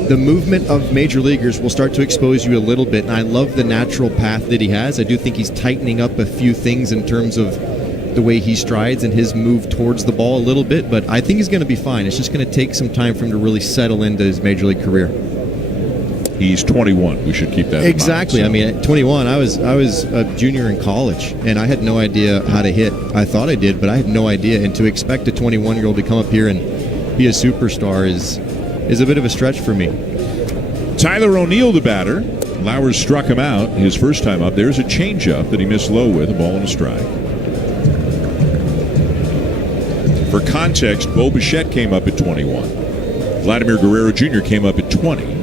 the movement of major leaguers will start to expose you a little bit. And I love the natural path that he has. I do think he's tightening up a few things in terms of the way he strides and his move towards the ball a little bit, but I think he's going to be fine. It's just going to take some time for him to really settle into his major league career. He's 21. We should keep that in mind. Exactly. I mean, at 21, I was a junior in college, and I had no idea how to hit. I thought I did, but I had no idea. And to expect a 21-year-old to come up here and be a superstar is a bit of a stretch for me. Tyler O'Neill, the batter. Lauer struck him out his first time up. There's a changeup that he missed low with, a ball and a strike. For context, Bo Bichette came up at 21. Vladimir Guerrero Jr. came up at 20.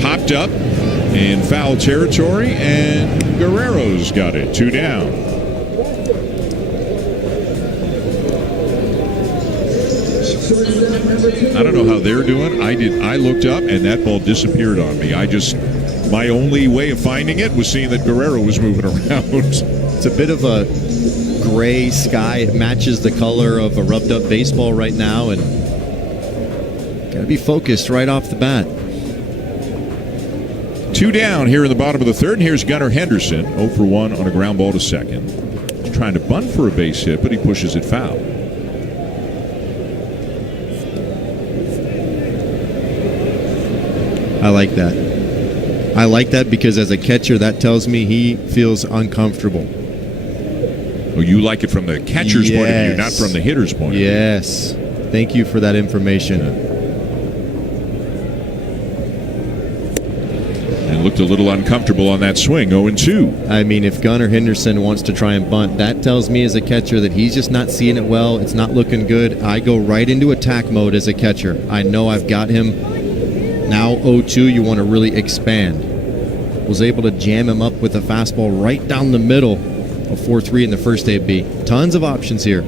Popped up in foul territory, and Guerrero's got it. 2 down. I don't know how they're doing. I looked up, and that ball disappeared on me. My only way of finding it was seeing that Guerrero was moving around. It's a bit of a gray sky. It matches the color of a rubbed-up baseball right now, and got to be focused right off the bat. 2 down here in the bottom of the third, and here's Gunnar Henderson, 0 for 1 on a ground ball to second. He's trying to bunt for a base hit, but he pushes it foul. I like that. I like that because as a catcher, that tells me he feels uncomfortable. Oh, you like it from the catcher's point of view, not from the hitter's point of view. Yes. Thank you for that information. And looked a little uncomfortable on that swing, 0-2. I mean, if Gunnar Henderson wants to try and bunt, that tells me as a catcher that he's just not seeing it well. It's not looking good. I go right into attack mode as a catcher. I know I've got him. Now 0-2, you want to really expand. Was able to jam him up with a fastball right down the middle of 4-3 in the first AB. Tons of options here.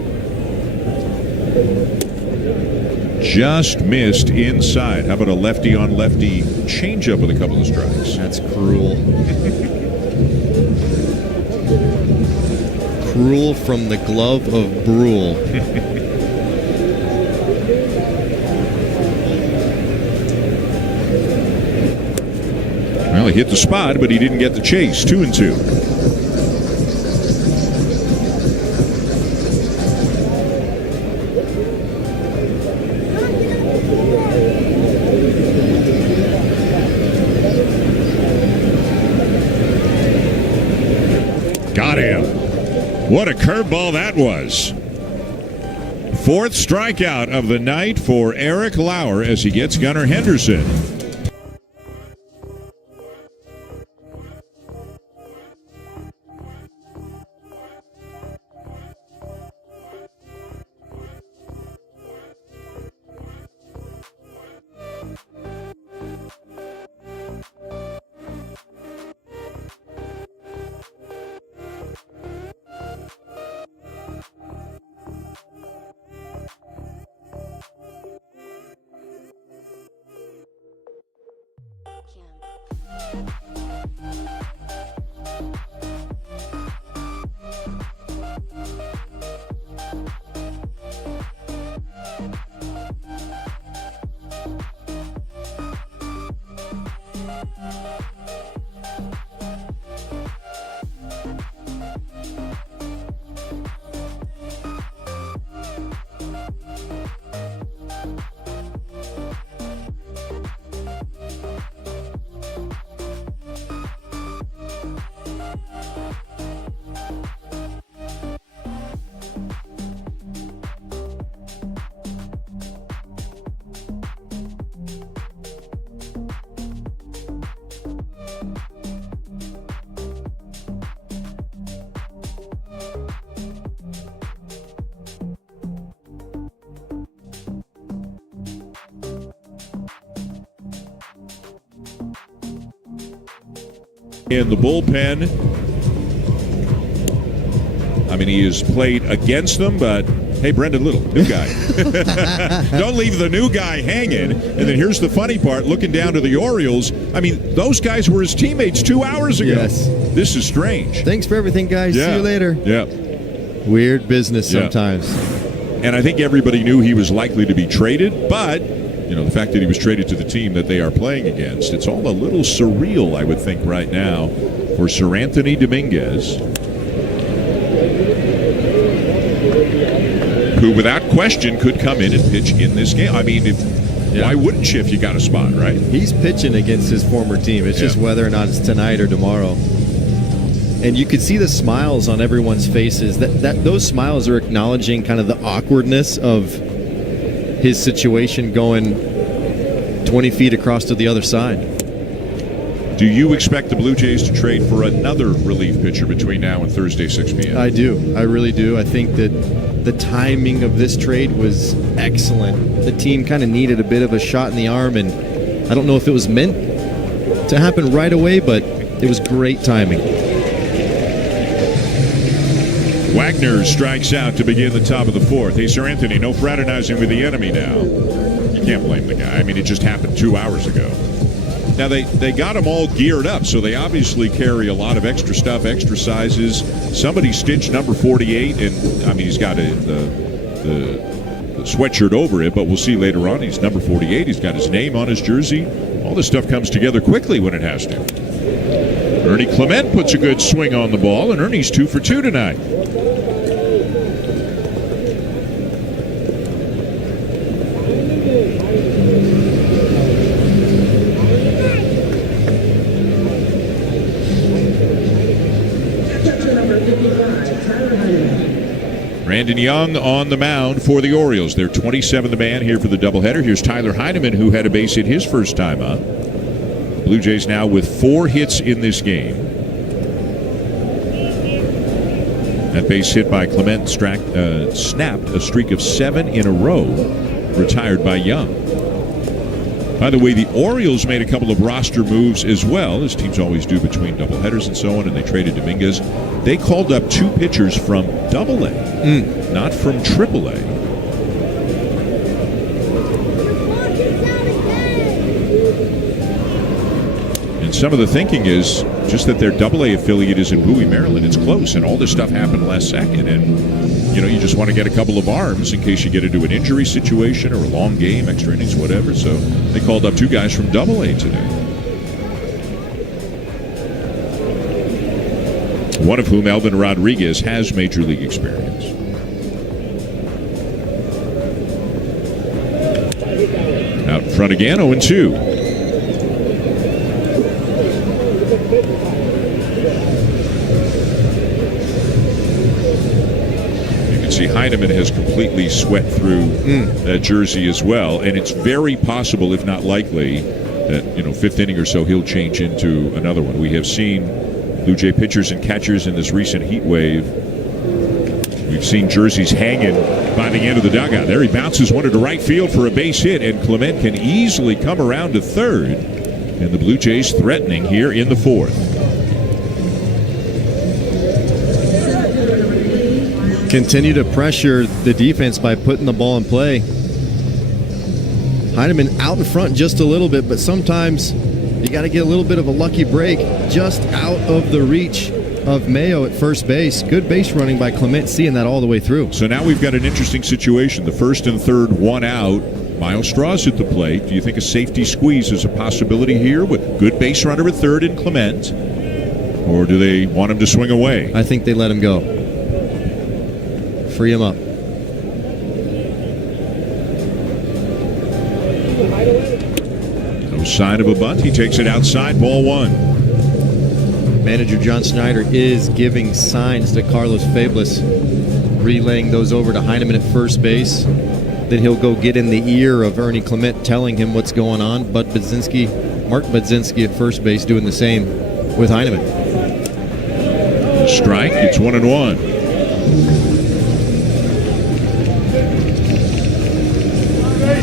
Just missed inside. How about a lefty on lefty changeup with a couple of strikes? That's cruel. Cruel from the glove of Brule. he hit the spot, but he didn't get the chase. 2-2. Got him. What a curveball that was. Fourth strikeout of the night for Eric Lauer as he gets Gunnar Henderson. In the bullpen, I mean, he has played against them, but hey, Brendan Little, new guy. Don't leave the new guy hanging. And then here's the funny part, looking down to the Orioles. I mean, those guys were his teammates 2 hours ago. Yes. This is strange. Thanks for everything, guys. Yeah. See you later. Yeah. Weird business sometimes. And I think everybody knew he was likely to be traded, but you know, the fact that he was traded to the team that they are playing against, it's all a little surreal, I would think, right now for Sir Anthony Dominguez, who without question could come in and pitch in this game. I mean, why wouldn't you if you got a spot, right? He's pitching against his former team. It's just whether or not it's tonight or tomorrow. And you could see the smiles on everyone's faces. That those smiles are acknowledging kind of the awkwardness of his situation going 20 feet across to the other side. Do you expect the Blue Jays to trade for another relief pitcher between now and Thursday, 6 p.m.? I do. I really do. I think that the timing of this trade was excellent. The team kind of needed a bit of a shot in the arm, and I don't know if it was meant to happen right away, but it was great timing. Wagner strikes out to begin the top of the fourth. Hey, Sir Anthony, no fraternizing with the enemy now. You can't blame the guy. I mean, it just happened 2 hours ago. Now, they got them all geared up, so they obviously carry a lot of extra stuff, extra sizes. Somebody stitched number 48, and, I mean, he's got the sweatshirt over it, but we'll see later on. He's number 48. He's got his name on his jersey. All this stuff comes together quickly when it has to. Ernie Clement puts a good swing on the ball, and Ernie's 2 for 2 tonight. Brandon Young on the mound for the Orioles. They're 27th man here for the doubleheader. Here's Tyler Heineman, who had a base hit his first time up. The Blue Jays now with 4 hits in this game. That base hit by Clement snapped a streak of 7 in a row, retired by Young. By the way, the Orioles made a couple of roster moves as well, as teams always do between doubleheaders and so on, and they traded Dominguez. They called up 2 pitchers from Double-A, not from Triple-A. And some of the thinking is just that their Double-A affiliate is in Bowie, Maryland. It's close, and all this stuff happened last second, and you know, you just want to get a couple of arms in case you get into an injury situation or a long game, extra innings, whatever. So they called up 2 guys from Double-A today. one of whom, Elvin Rodriguez, has major league experience. Out in front again, 0-2. See, Heineman has completely sweat through that jersey as well, and it's very possible, if not likely, that fifth inning or so he'll change into another one. We have seen Blue Jay pitchers and catchers in this recent heat wave. We've seen jerseys hanging by the end of the dugout. There he bounces one to right field for a base hit, and Clement can easily come around to third, and the Blue Jays threatening here in the fourth. Continue to pressure the defense by putting the ball in play. Heineman out in front just a little bit, but sometimes you got to get a little bit of a lucky break just out of the reach of Mayo at first base. Good base running by Clement, seeing that all the way through. So now we've got an interesting situation. The first and third, one out. Miles Strauss at the plate. Do you think a safety squeeze is a possibility here with good base runner at third and Clement? Or do they want him to swing away? I think they let him go. Free him up. No sign of a bunt. He takes it outside. Ball one. Manager John Schneider is giving signs to Carlos Fablis, relaying those over to Heineman at first base. Then he'll go get in the ear of Ernie Clement, telling him what's going on. Mark Budzinski at first base doing the same with Heineman. Strike. It's 1-1.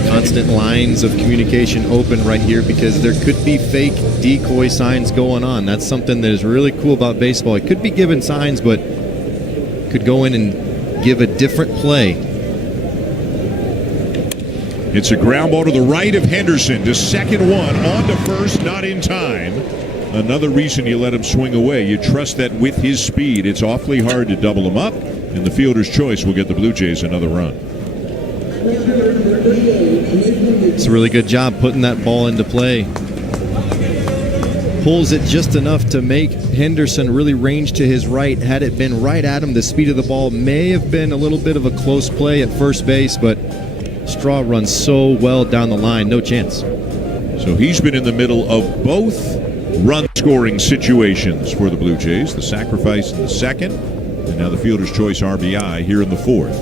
Constant lines of communication open right here because there could be fake decoy signs going on. That's something that is really cool about baseball. It could be giving signs, but could go in and give a different play. It's a ground ball to the right of Henderson to second one, on to first, not in time. Another reason you let him swing away. You trust that with his speed, it's awfully hard to double him up, and the fielder's choice will get the Blue Jays another run. It's a really good job putting that ball into play. Pulls it just enough to make Henderson really range to his right. Had it been right at him, the speed of the ball may have been a little bit of a close play at first base, but Straw runs so well down the line, no chance. So he's been in the middle of both run-scoring situations for the Blue Jays. The sacrifice in the second, and now the fielder's choice RBI here in the fourth.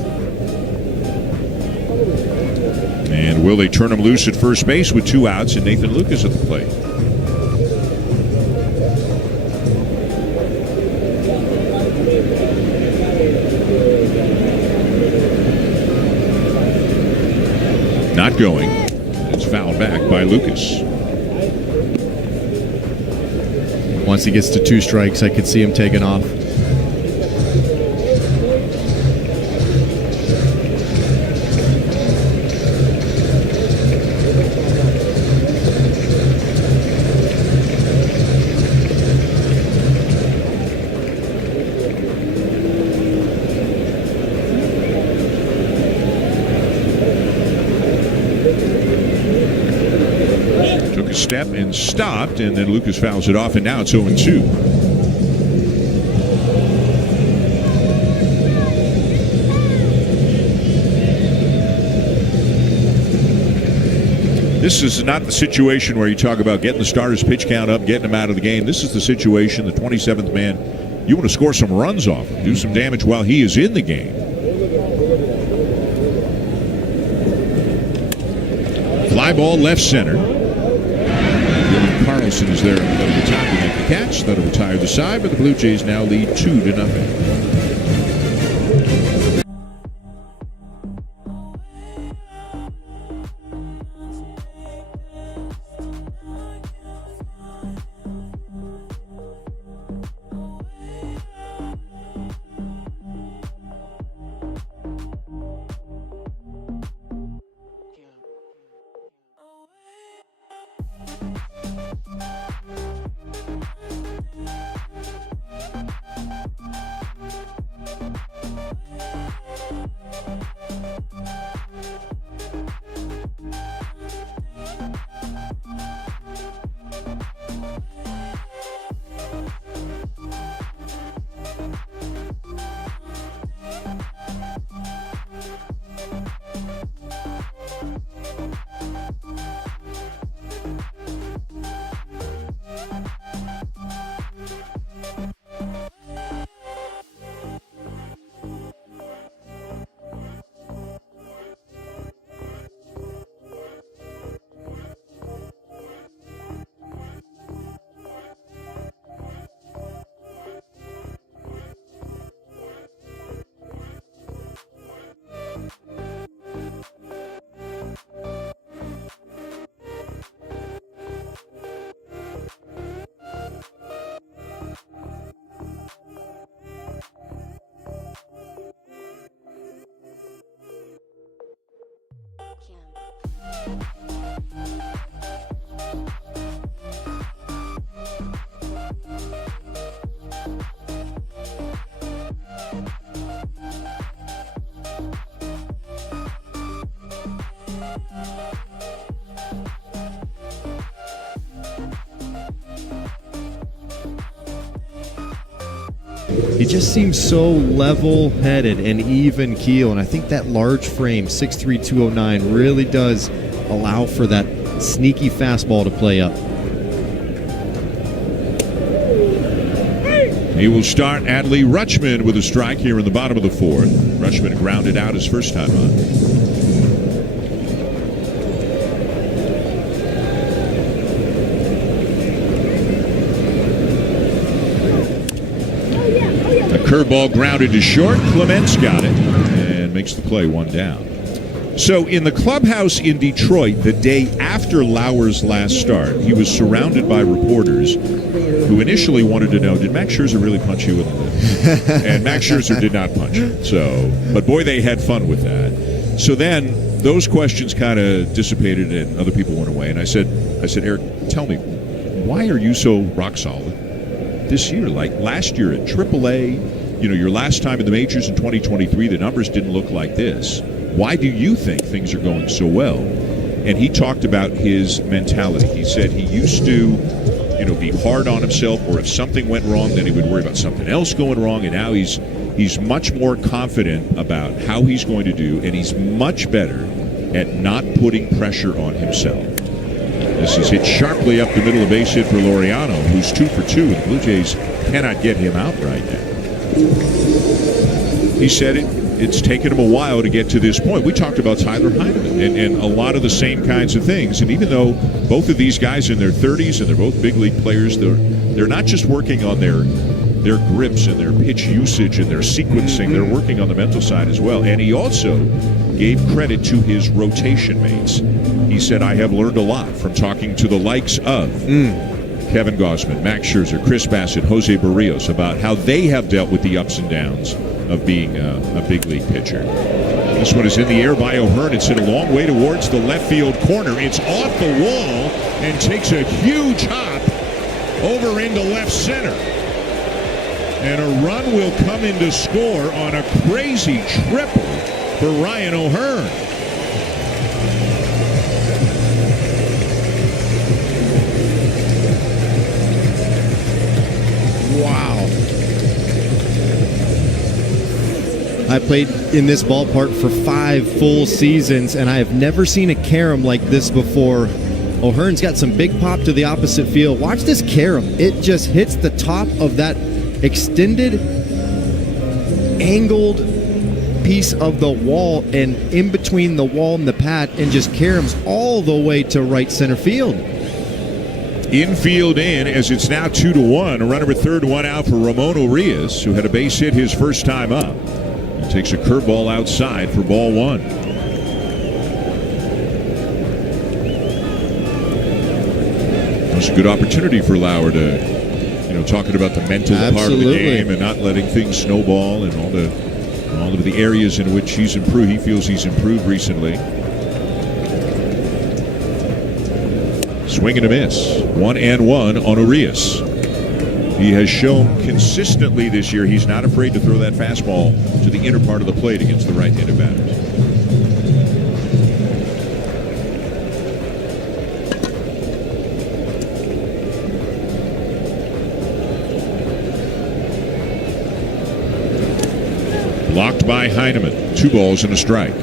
And will they turn him loose at first base with two outs and Nathan Lucas at the plate? Not going. It's fouled back by Lucas. Once he gets to two strikes, I could see him taking off. Step and stopped, and then Lucas fouls it off, and now it's 0-2. This is not the situation where you talk about getting the starter's pitch count up, getting him out of the game. This is the situation, the 27th man, you want to score some runs off him, do some damage while he is in the game. Fly ball left center. Carlson is there at the top to make the catch. That'll retire the side, but the Blue Jays now lead 2-0. He just seems so level-headed and even keel, and I think that large frame, 6'3", 209, really does allow for that sneaky fastball to play up. He will start Adley Rutschman with a strike here in the bottom of the fourth. Rutschman grounded out his first time on. Curveball grounded to short. Clements got it and makes the play, one down. So in the clubhouse in Detroit, the day after Lauer's last start, he was surrounded by reporters who initially wanted to know, did Max Scherzer really punch you in the lip? And Max Scherzer did not punch him. So, but boy, they had fun with that. So then those questions kind of dissipated and other people went away. And I said, Eric, tell me, why are you so rock solid this year? Like last year at AAA, your last time in the majors in 2023, the numbers didn't look like this. Why do you think things are going so well? And he talked about his mentality. He said he used to, be hard on himself, or if something went wrong, then he would worry about something else going wrong. And now he's much more confident about how he's going to do, and he's much better at not putting pressure on himself. This is hit sharply up the middle of base hit for Laureano, who's 2 for 2, and the Blue Jays cannot get him out right now. He said it's taken him a while to get to this point. We talked about Tyler Heineman and a lot of the same kinds of things. And even though both of these guys in their 30s and they're both big league players, they're not just working on their grips and their pitch usage and their sequencing. They're working on the mental side as well. And he also gave credit to his rotation mates. He said, I have learned a lot from talking to the likes of Kevin Gausman, Max Scherzer, Chris Bassett, Jose Barrios about how they have dealt with the ups and downs of being a big league pitcher. This one is in the air by O'Hearn. It's hit a long way towards the left field corner. It's off the wall and takes a huge hop over into left center. And a run will come in to score on a crazy triple for Ryan O'Hearn. Wow. I played in this ballpark for 5 full seasons, and I have never seen a carom like this before. O'Hearn's got some big pop to the opposite field. Watch this carom. It just hits the top of that extended, angled piece of the wall and in between the wall and the pad, and just caroms all the way to right center field. Infield in, as it's now 2-1. A runner at third, one out for Ramon Urias, who had a base hit his first time up. He takes a curveball outside for ball one. That was a good opportunity for Lauer to, talking about the mental part of the game and not letting things snowball, and all of the areas in which he's improved. He feels he's improved recently. Swing and a miss. 1-1 on Urias. He has shown consistently this year he's not afraid to throw that fastball to the inner part of the plate against the right-handed batters. Blocked by Heineman. 2 balls and a strike.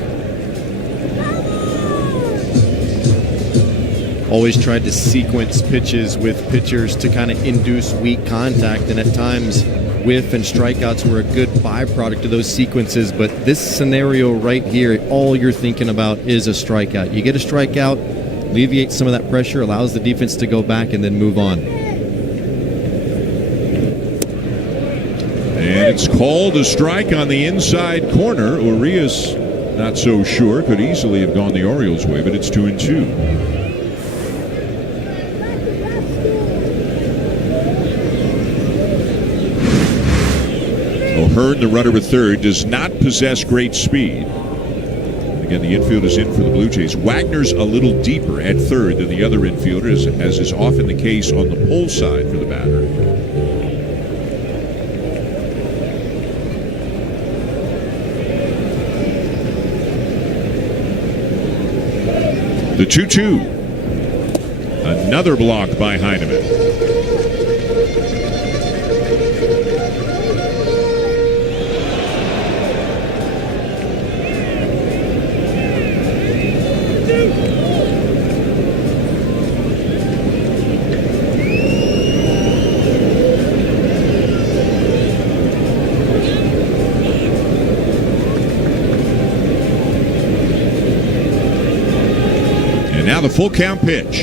Always tried to sequence pitches with pitchers to kind of induce weak contact, and at times whiff and strikeouts were a good byproduct of those sequences. But this scenario right here, all you're thinking about is a strikeout. You get a strikeout, alleviates some of that pressure, allows the defense to go back and then move on. And it's called a strike on the inside corner. Urias, not so sure, could easily have gone the Orioles' way, but it's 2-2. O'Hearn, the runner at third, does not possess great speed. The Again, the infield is in for the Blue Jays. Wagner's a little deeper at third than the other infielders, as is often the case on the pull side for the batter. The 2-2. Another block by Heineman. Now the full count pitch.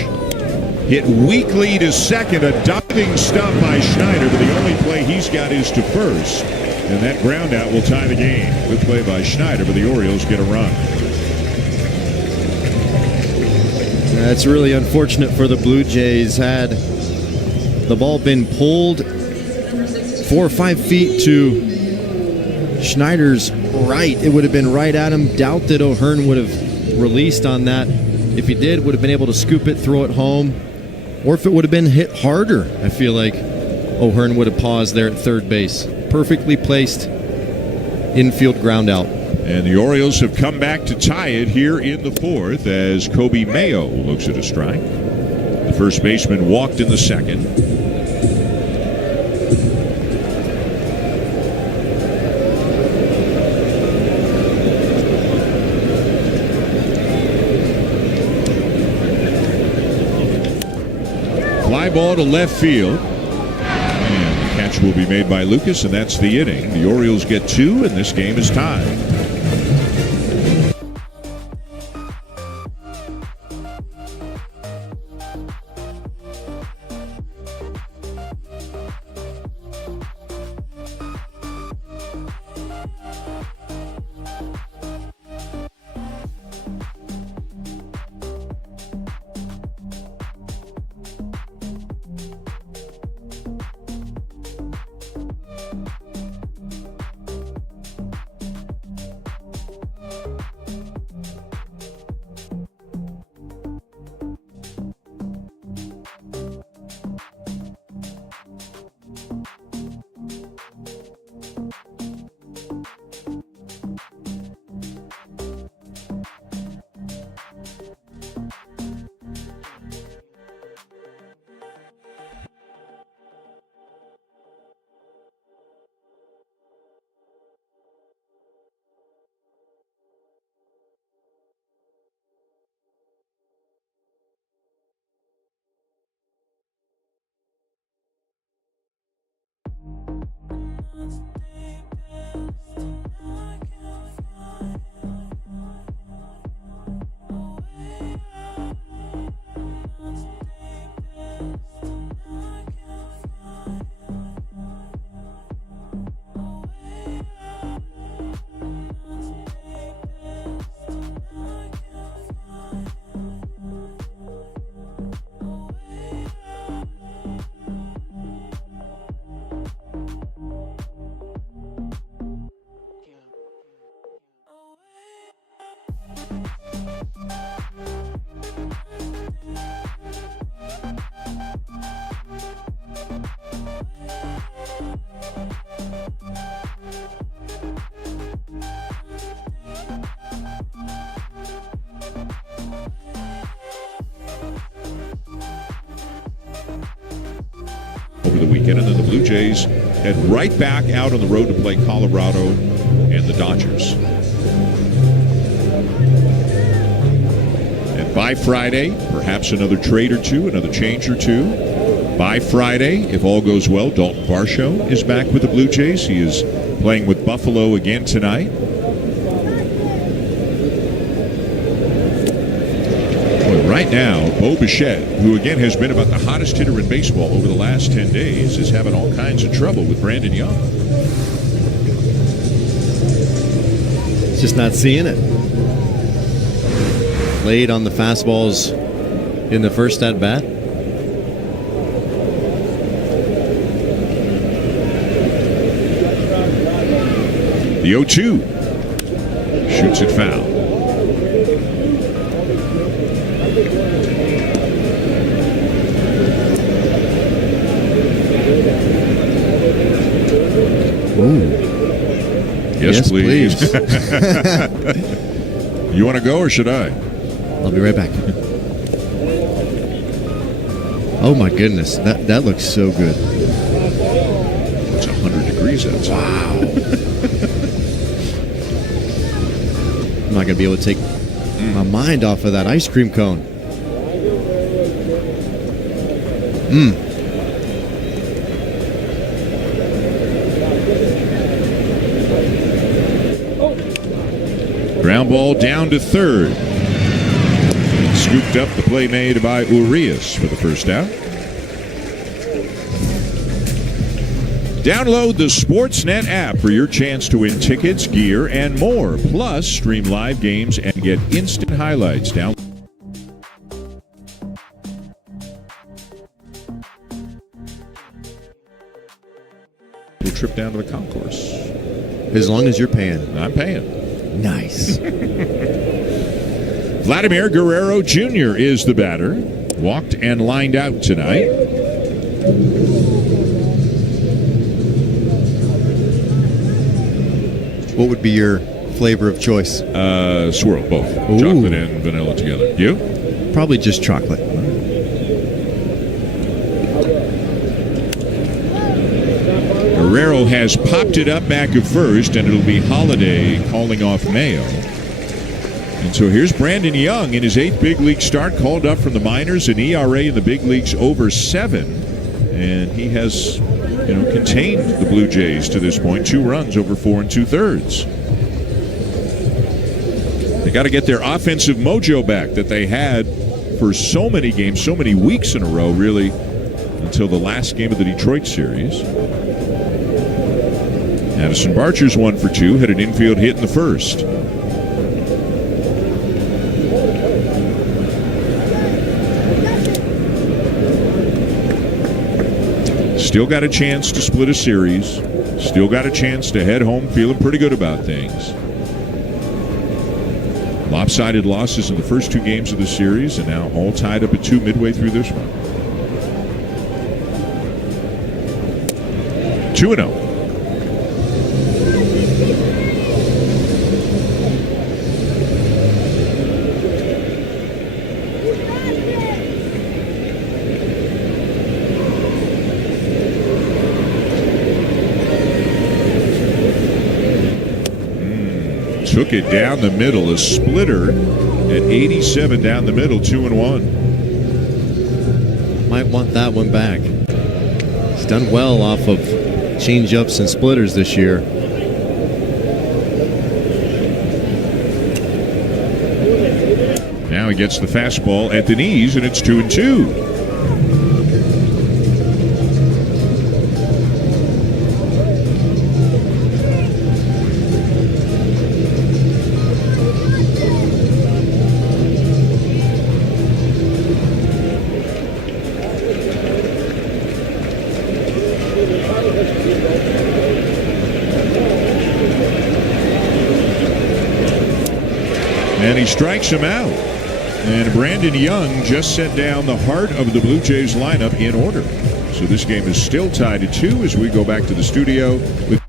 Hit weakly to second. A diving stop by Schneider, but the only play he's got is to first. And that ground out will tie the game. Good play by Schneider, but the Orioles get a run. That's really unfortunate for the Blue Jays. Had the ball been pulled 4 or 5 feet to Schneider's right, it would have been right at him. Doubt that O'Hearn would have released on that. If he did, would have been able to scoop it, throw it home. Or if it would have been hit harder, I feel like O'Hearn would have paused there at third base. Perfectly placed infield ground out. And the Orioles have come back to tie it here in the fourth as Kobe Mayo looks at a strike. The first baseman walked in the second. Fly ball to left field. And the catch will be made by Lucas, and that's the inning. The Orioles get 2, and this game is tied. Over the weekend, and then the Blue Jays head right back out on the road to play Colorado and the Dodgers. And by Friday, perhaps another trade or two, another change or two. By Friday, if all goes well, Dalton Varsho is back with the Blue Jays. He is playing with Buffalo again tonight. Right now, Bo Bichette, who again has been about the hottest hitter in baseball over the last 10 days, is having all kinds of trouble with Brandon Young. He's just not seeing it. Laid on the fastballs in the first at bat. The 0-2. Shoots it foul. Ooh. Yes, please. please. You want to go or should I? I'll be right back. Oh my goodness, that looks so good. It's 100 degrees outside. Wow. I'm not gonna be able to take my mind off of that ice cream cone. Ground ball down to third. Scooped up, the play made by Urias for the first out. Download the Sportsnet app for your chance to win tickets, gear, and more. Plus, stream live games and get instant highlights. Down. We'll trip down to the concourse. As long as you're paying. I'm paying. Nice. Vladimir Guerrero Jr. is the batter. Walked and lined out tonight. What would be your flavor of choice? Swirl, both. Ooh. Chocolate and vanilla together. You? Probably just chocolate. Guerrero has popped it up back at first, and it'll be Holiday calling off Mayo. And so here's Brandon Young in his 8th big league start, called up from the minors, an ERA in the big leagues over 7. And he has, contained the Blue Jays to this point. 2 runs over 4 2/3. They got to get their offensive mojo back that they had for so many games, so many weeks in a row, really, until the last game of the Detroit series. Addison Barcher's 1 for 2, had an infield hit in the first. Still got a chance to split a series. Still got a chance to head home feeling pretty good about things. Lopsided losses in the first 2 games of the series, and now all tied up at 2 midway through this one. 2-0. Took it down the middle, a splitter at 87 down the middle, 2-1. Might want that one back. He's done well off of change-ups and splitters this year. Now he gets the fastball at the knees, and it's 2-2. And he strikes him out. And Brandon Young just set down the heart of the Blue Jays lineup in order. So this game is still tied at 2 as we go back to the studio with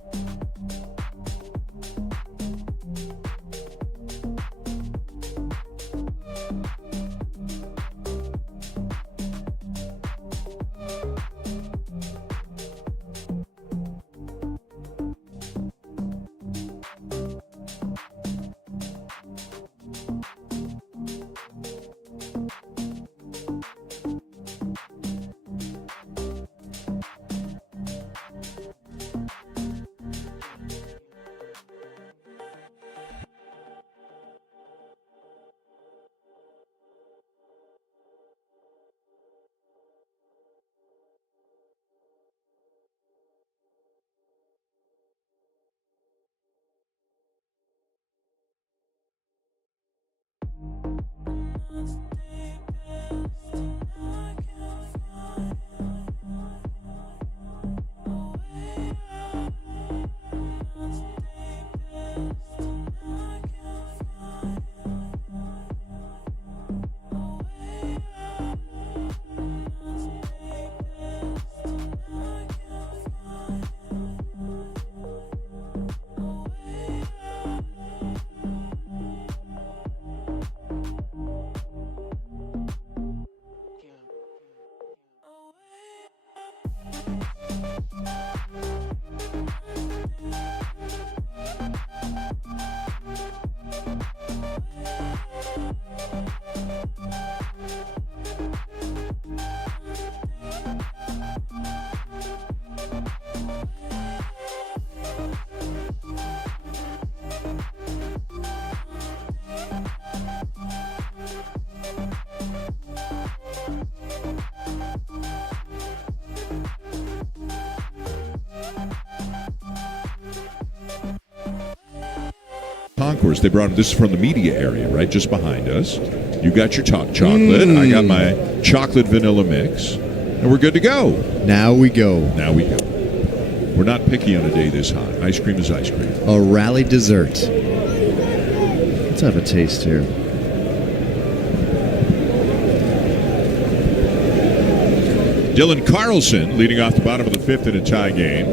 concourse. They brought this from the media area, right, just behind us. You got your chocolate. I got my chocolate vanilla mix. And we're good to go. Now we go. Now we go. We're not picky on a day this hot. Ice cream is ice cream. A rally dessert. Let's have a taste here. Dylan Carlson leading off the bottom of the fifth in a tie game.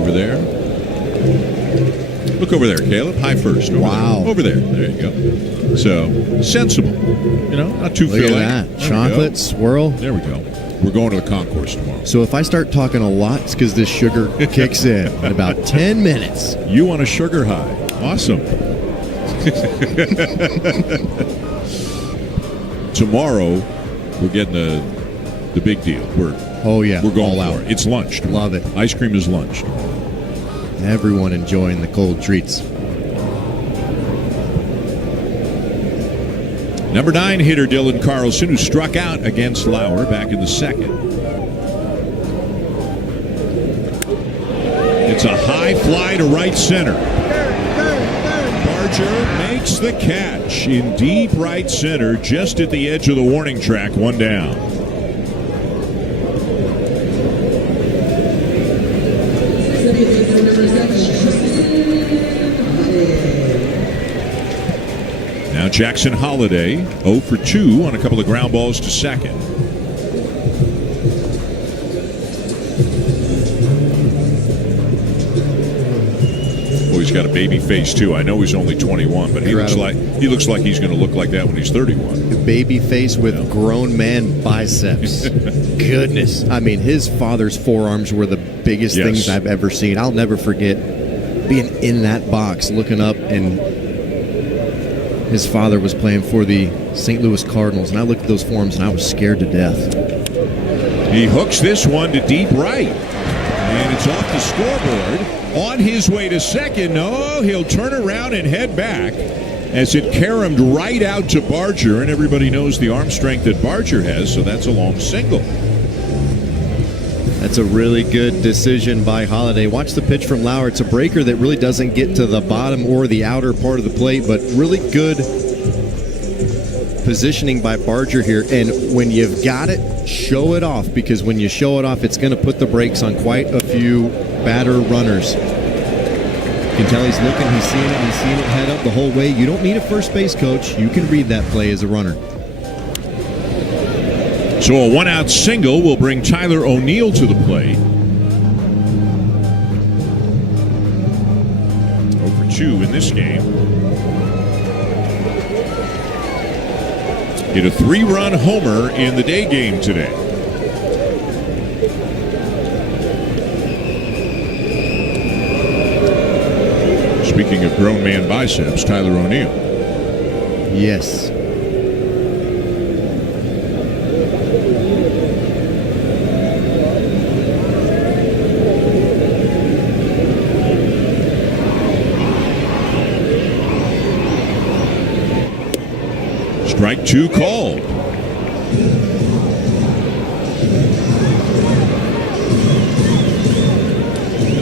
Over there. Look over there, Caleb. High first. Wow. Over there. There you go. So, sensible. You know, not too Look filling. at that. Chocolate swirl. There we go. We're going to the concourse tomorrow. So if I start talking a lot, it's because this sugar kicks in about 10 minutes. You want a sugar high. Awesome. Tomorrow, we're getting the big deal. We're going all out. out. It's lunch tomorrow. Love it. Ice cream is lunch. Everyone enjoying the cold treats. Number 9 hitter Dylan Carlson, who struck out against Lauer back in the second. It's a high fly to right center. Barger makes the catch in deep right center, just at the edge of the warning track, one down. Now Jackson Holliday 0 for 2 on a couple of ground balls to second. Oh, he's got a baby face too. I know he's only 21, but he looks like he's going to look like that when he's 31. Baby face with grown man biceps. Goodness. I mean, his father's forearms were the biggest things I've ever seen. I'll never forget being in that box looking up, and his father was playing for the St. Louis Cardinals, and I looked at those forms and I was scared to death. He hooks this one to deep right, and it's off the scoreboard. On his way to second. No, he'll turn around and head back as it caromed right out to Barger, and everybody knows the arm strength that Barger has, so that's a long single. That's a really good decision by Holliday. Watch the pitch from Lauer. It's a breaker that really doesn't get to the bottom or the outer part of the plate, but really good positioning by Barger here. And when you've got it, show it off, because when you show it off, it's going to put the brakes on quite a few batter runners. You can tell he's looking, he's seeing it head up the whole way. You don't need a first base coach. You can read that play as a runner. So a one-out single will bring Tyler O'Neill to the plate. 0 for 2 in this game. Hit a 3-run homer in the day game today. Speaking of grown man biceps, Tyler O'Neill. Yes. Strike 2 called.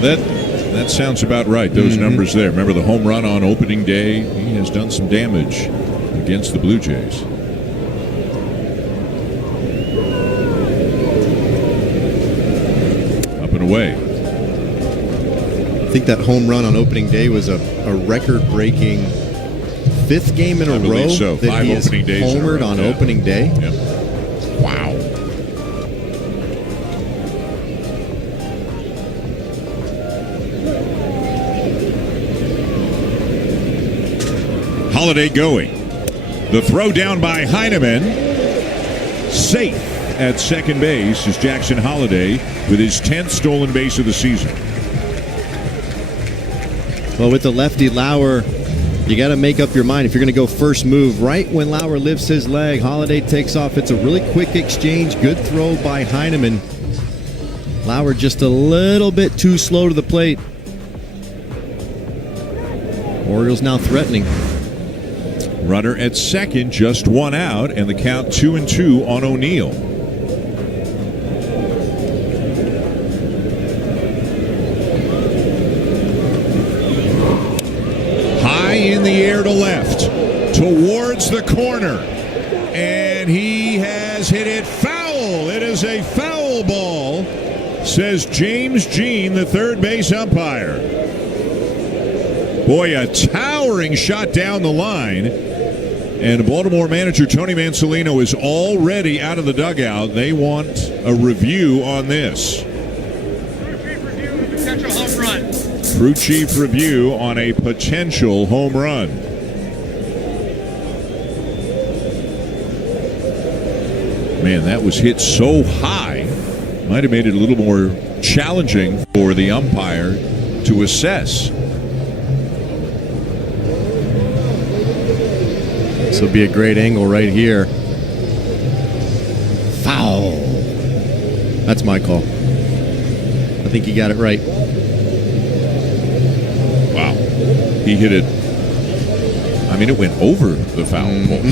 That sounds about right. Those numbers there. Remember the home run on opening day? He has done some damage against the Blue Jays. Up and away. I think that home run on opening day was a record-breaking 5th game in a row so. that 5 he has opening days homered on opening day. Yep. Wow. Holliday going. The throw down by Heineman. Safe at second base is Jackson Holliday with his 10th stolen base of the season. Well, with the lefty Lauer, you got to make up your mind if you're going to go first move. Right when Lauer lifts his leg, Holliday takes off. It's a really quick exchange. Good throw by Heineman. Lauer just a little bit too slow to the plate. Orioles now threatening. Runner at second, just 1 out, and the count 2-2 on O'Neill. left towards the corner. And he has hit it foul. It is a foul ball, says James Jean, the third base umpire. Boy, a towering shot down the line. And Baltimore manager Tony Mansolino is already out of the dugout. They want a review on this. Crew chief review on a potential home run. Man, that was hit so high. Might have made it a little more challenging for the umpire to assess. This will be a great angle right here. Foul. That's my call. I think you got it right. Wow. He hit it. I mean, it went over the foul pole.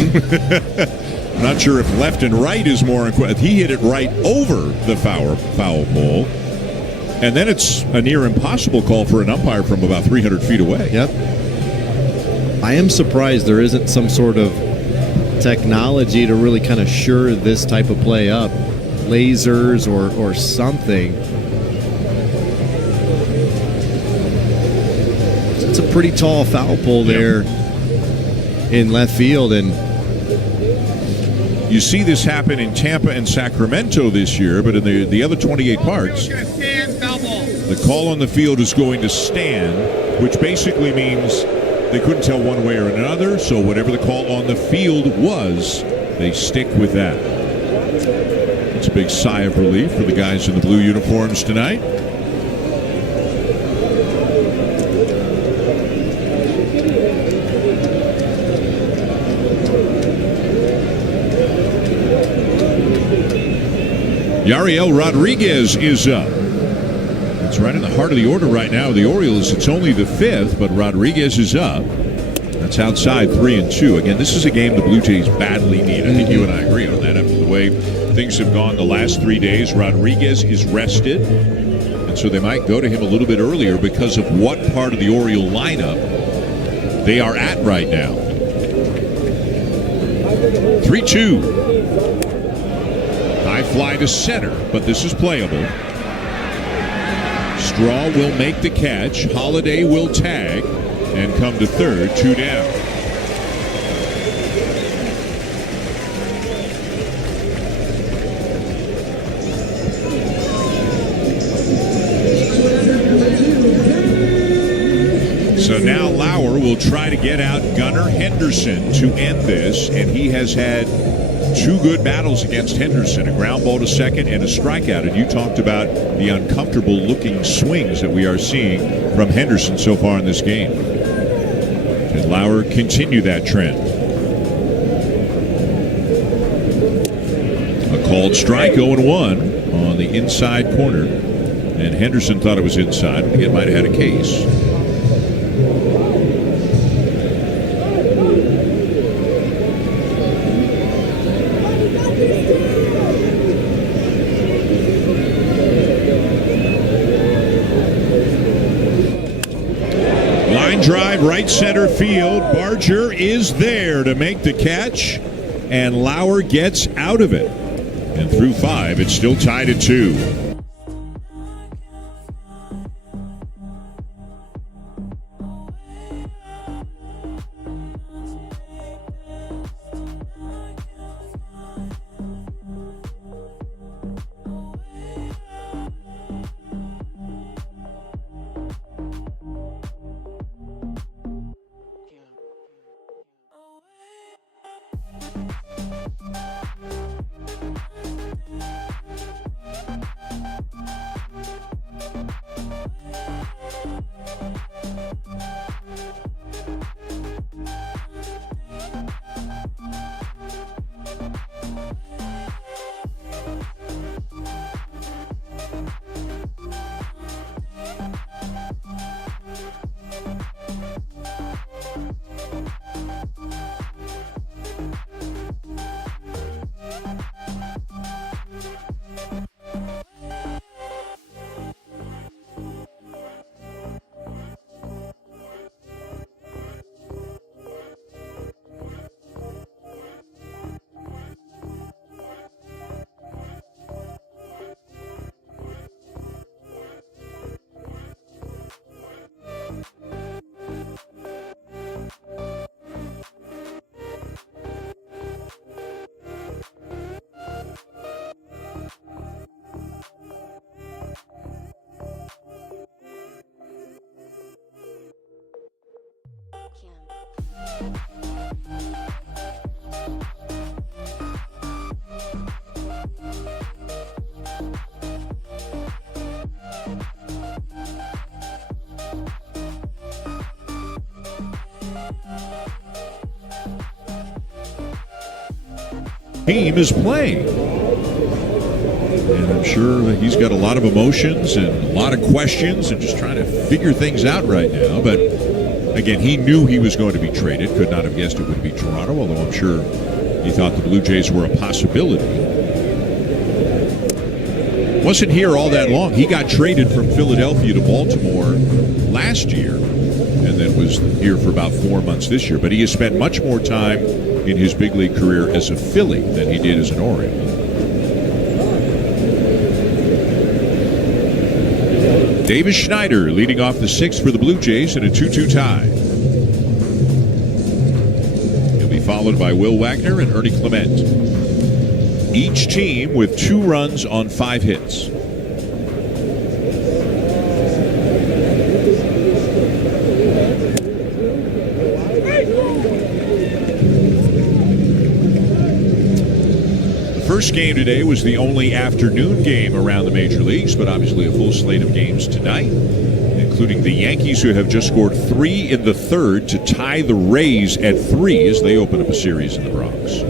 I'm not sure if left and right is more important. He hit it right over the foul pole. And then it's a near impossible call for an umpire from about 300 feet away. Yep. I am surprised there isn't some sort of technology to really kind of shore this type of play up. Lasers or something. It's a pretty tall foul pole there in left field, and you see this happen in Tampa and Sacramento this year, but in the other 28 parks, the call on the field is going to stand, which basically means they couldn't tell one way or another, so whatever the call on the field was, they stick with that. It's a big sigh of relief for the guys in the blue uniforms tonight. Yariel Rodriguez is up. It's right in the heart of the order right now. The Orioles, it's only the fifth, but Rodriguez is up. That's outside 3-2. Again, this is a game the Blue Jays badly need. I think you and I agree on that. After the way things have gone the last 3 days, Rodriguez is rested, and so they might go to him a little bit earlier because of what part of the Oriole lineup they are at right now. 3-2. High fly to center, but this is playable. Straw will make the catch. Holiday will tag and come to third, 2 down. So now Lauer will try to get out Gunnar Henderson to end this, and he has had 2 good battles against Henderson, a ground ball to second and a strikeout. And you talked about the uncomfortable looking swings that we are seeing from Henderson so far in this game. Can Lauer continue that trend? A called strike, 0-1 on the inside corner. And Henderson thought it was inside. I think it might have had a case. Drive right center field. Barger is there to make the catch, and Lauer gets out of it. And through 5, it's still tied at 2. team is playing. And I'm sure that he's got a lot of emotions and a lot of questions and just trying to figure things out right now. But again, he knew he was going to be traded. Could not have guessed it would be Toronto, although I'm sure he thought the Blue Jays were a possibility. Wasn't here all that long. He got traded from Philadelphia to Baltimore last year and then was here for about 4 months this year. But he has spent much more time in his big league career as a Philly than he did as an Oriole. Davis Schneider leading off the sixth for the Blue Jays in a 2-2 tie. He'll be followed by Will Wagner and Ernie Clement. Each team with 2 runs on 5 hits. The first game today was the only afternoon game around the major leagues, but obviously a full slate of games tonight, including the Yankees, who have just scored 3 in the third to tie the Rays at 3 as they open up a series in the Bronx.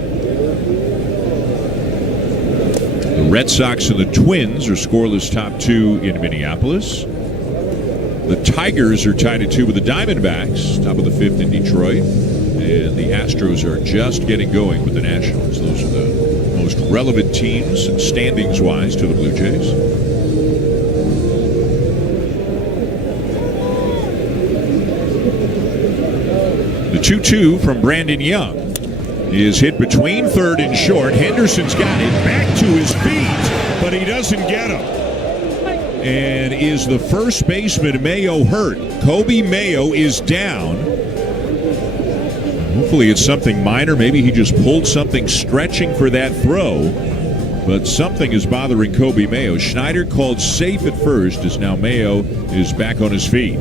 The Red Sox and the Twins are scoreless top 2 in Minneapolis. The Tigers are tied at 2 with the Diamondbacks, top of the 5th in Detroit. And the Astros are just getting going with the Nationals. Those are the most relevant teams standings-wise to the Blue Jays. The 2-2 from Brandon Young is hit between third and short. Henderson's got it back to his feet, but he doesn't get him. And is the first baseman Mayo hurt? Kobe Mayo is down. Hopefully it's something minor. Maybe he just pulled something stretching for that throw. But something is bothering Kobe Mayo. Schneider called safe at first as now Mayo is back on his feet.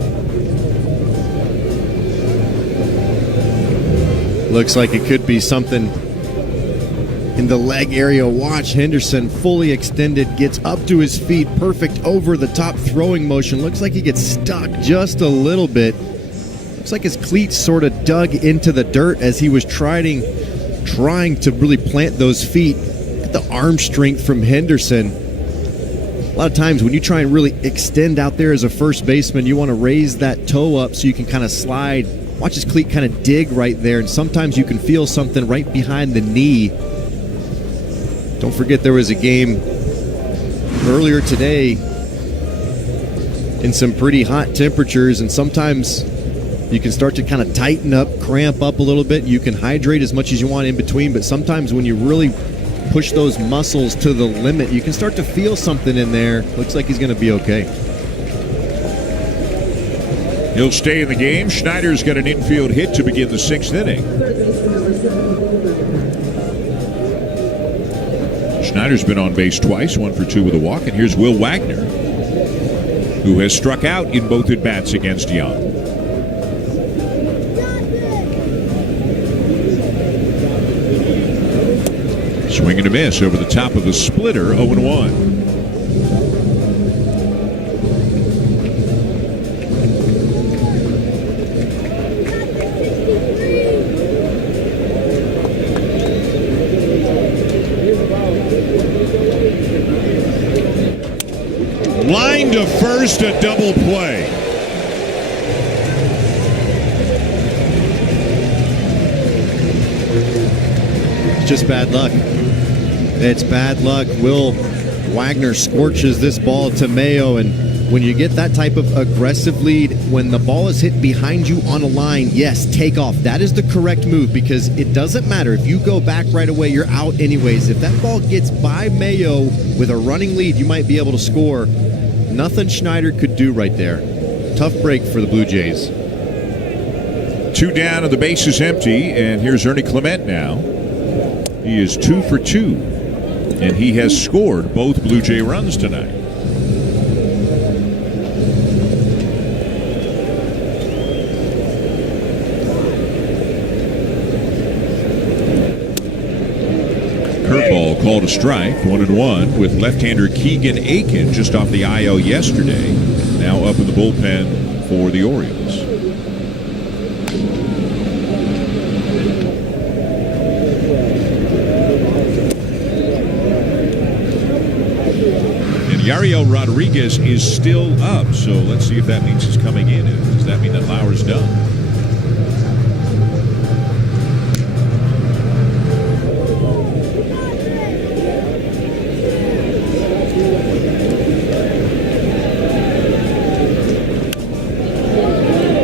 Looks like it could be something in the leg area. Watch Henderson fully extended, gets up to his feet, perfect over the top throwing motion. Looks like he gets stuck just a little bit. Looks like his cleats sort of dug into the dirt as he was trying to really plant those feet. Get the arm strength from Henderson. A lot of times when you try and really extend out there as a first baseman, you want to raise that toe up so you can kind of slide. Watch his cleat kind of dig right there, and sometimes you can feel something right behind the knee. Don't forget there was a game earlier today in some pretty hot temperatures, and sometimes you can start to kind of tighten up, cramp up a little bit. You can hydrate as much as you want in between, but sometimes when you really push those muscles to the limit, you can start to feel something in there. Looks like he's going to be okay. He'll stay in the game. Schneider's got an infield hit to begin the 6th inning. Schneider's been on base twice, 1 for 2 with a walk. And here's Will Wagner, who has struck out in both at-bats against Young. Swing and a miss over the top of the splitter, 0-1. Line to first, a double play. It's just bad luck. It's bad luck. Will Wagner scorches this ball to Mayo, and when you get that type of aggressive lead, when the ball is hit behind you on a line, yes, take off. That is the correct move, because it doesn't matter. If you go back right away, you're out anyways. If that ball gets by Mayo with a running lead, you might be able to score. Nothing Schneider could do right there. Tough break for the Blue Jays. 2 down and the base is empty, and here's Ernie Clement now. He is 2 for 2, and he has scored both Blue Jay runs tonight. Curveball called a strike, 1-1, with left-hander Keegan Aiken just off the IL yesterday, now up in the bullpen for the Orioles. Yariel Rodriguez is still up, so let's see if that means he's coming in. Does that mean that Lauer's done?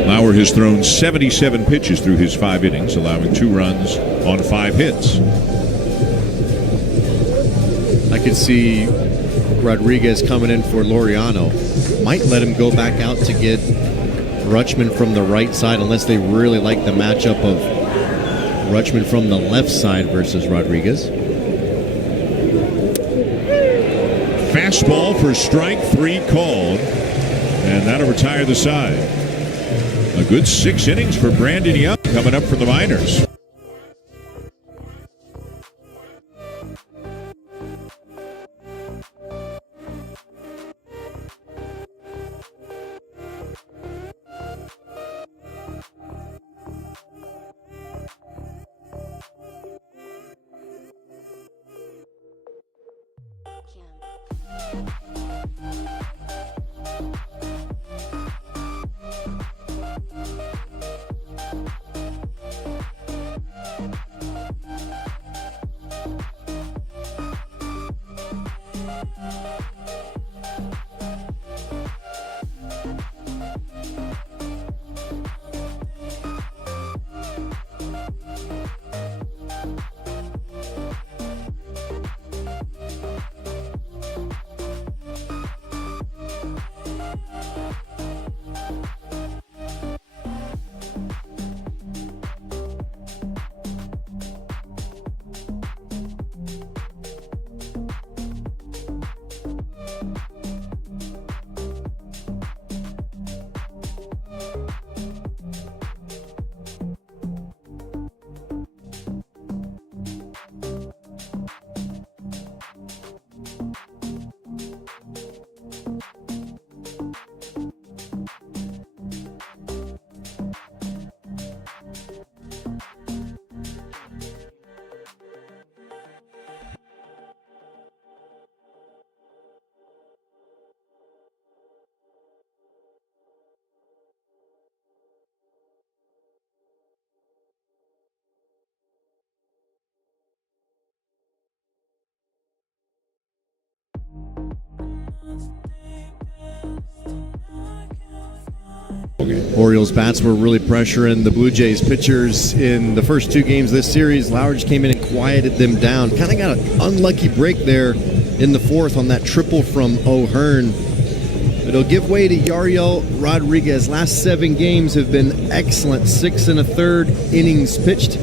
Lauer has thrown 77 pitches through his 5 innings, allowing 2 runs on 5 hits. I could see Rodriguez coming in for Laureano. Might let him go back out to get Rutschman from the right side unless they really like the matchup of Rutschman from the left side versus Rodriguez. Fastball for strike 3 called, and that'll retire the side. A good 6 innings for Brandon Young coming up from the minors. Orioles bats were really pressuring the Blue Jays pitchers in the first 2 games of this series. Lauer just came in and quieted them down. Kind of got an unlucky break there in the 4th on that triple from O'Hearn. It'll give way to Yariel Rodriguez. Last 7 games have been excellent. 6 1/3 innings pitched,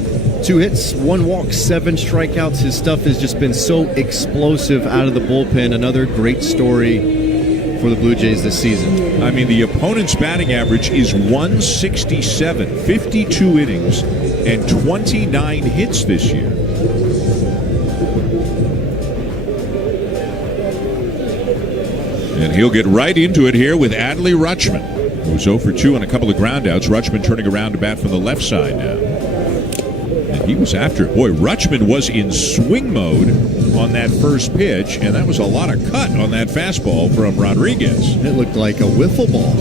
2 hits, 1 walk, 7 strikeouts. His stuff has just been so explosive out of the bullpen. Another great story for the Blue Jays this season. I mean, the opponent's batting average is 167, 52 innings, and 29 hits this year. And he'll get right into it here with Adley Rutschman, who's 0 for 2 on a couple of groundouts. Rutschman turning around to bat from the left side now. And he was after it. Boy, Rutschman was in swing mode on that first pitch, and that was a lot of cut on that fastball from Rodriguez. It looked like a wiffle ball.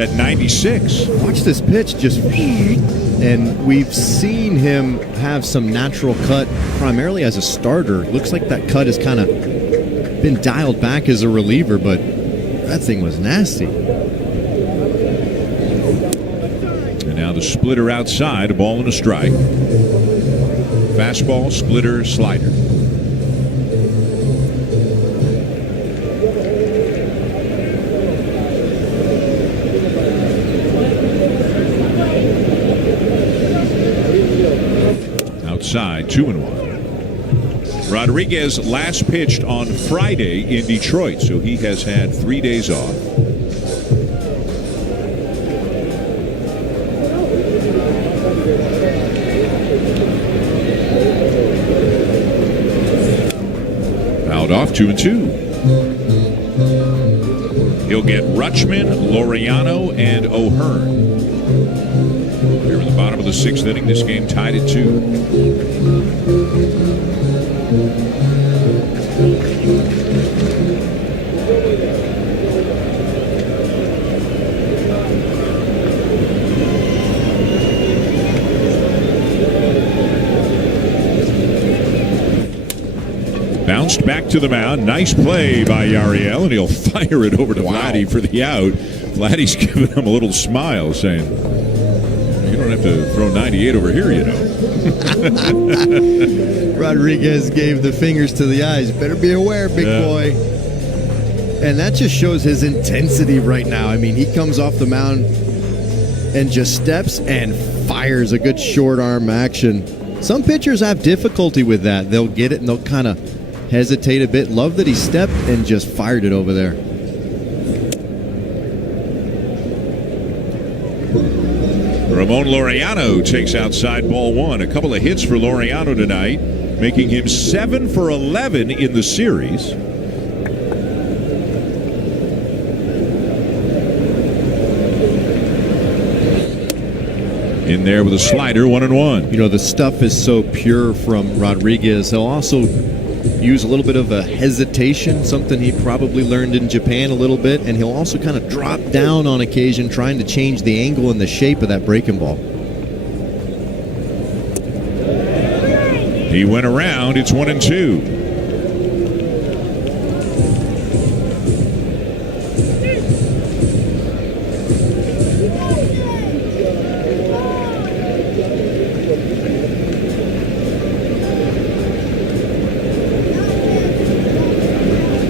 At 96. Watch this pitch just... And we've seen him have some natural cut primarily as a starter. Looks like that cut has kind of been dialed back as a reliever, but that thing was nasty. And now the splitter outside, a ball and a strike. Fastball, splitter, slider. Outside, 2-1. Rodriguez last pitched on Friday in Detroit, so he has had 3 days off. Fouled off, 2-2. He'll get Rutschman, Laureano, and O'Hearn. Here in the bottom of the 6th inning, this game tied at 2. next. Back to the mound. Nice play by Yariel, and he'll fire it over to Vladdy for the out. Vladdy's giving him a little smile, saying, "You don't have to throw 98 over here, you know." Rodriguez gave the fingers to the eyes. Better be aware, big boy. And that just shows his intensity right now. I mean, he comes off the mound and just steps and fires a good short arm action. Some pitchers have difficulty with that. They'll get it and they'll kind of hesitate a bit. Love that he stepped and just fired it over there. Ramon Laureano takes outside ball one. A couple of hits for Laureano tonight, making him 7 for 11 in the series. In there with a slider, 1-1. You know, the stuff is so pure from Rodriguez. He'll also use a little bit of a hesitation, something he probably learned in Japan a little bit, and he'll also kind of drop down on occasion, trying to change the angle and the shape of that breaking ball. He went around. It's 1-2.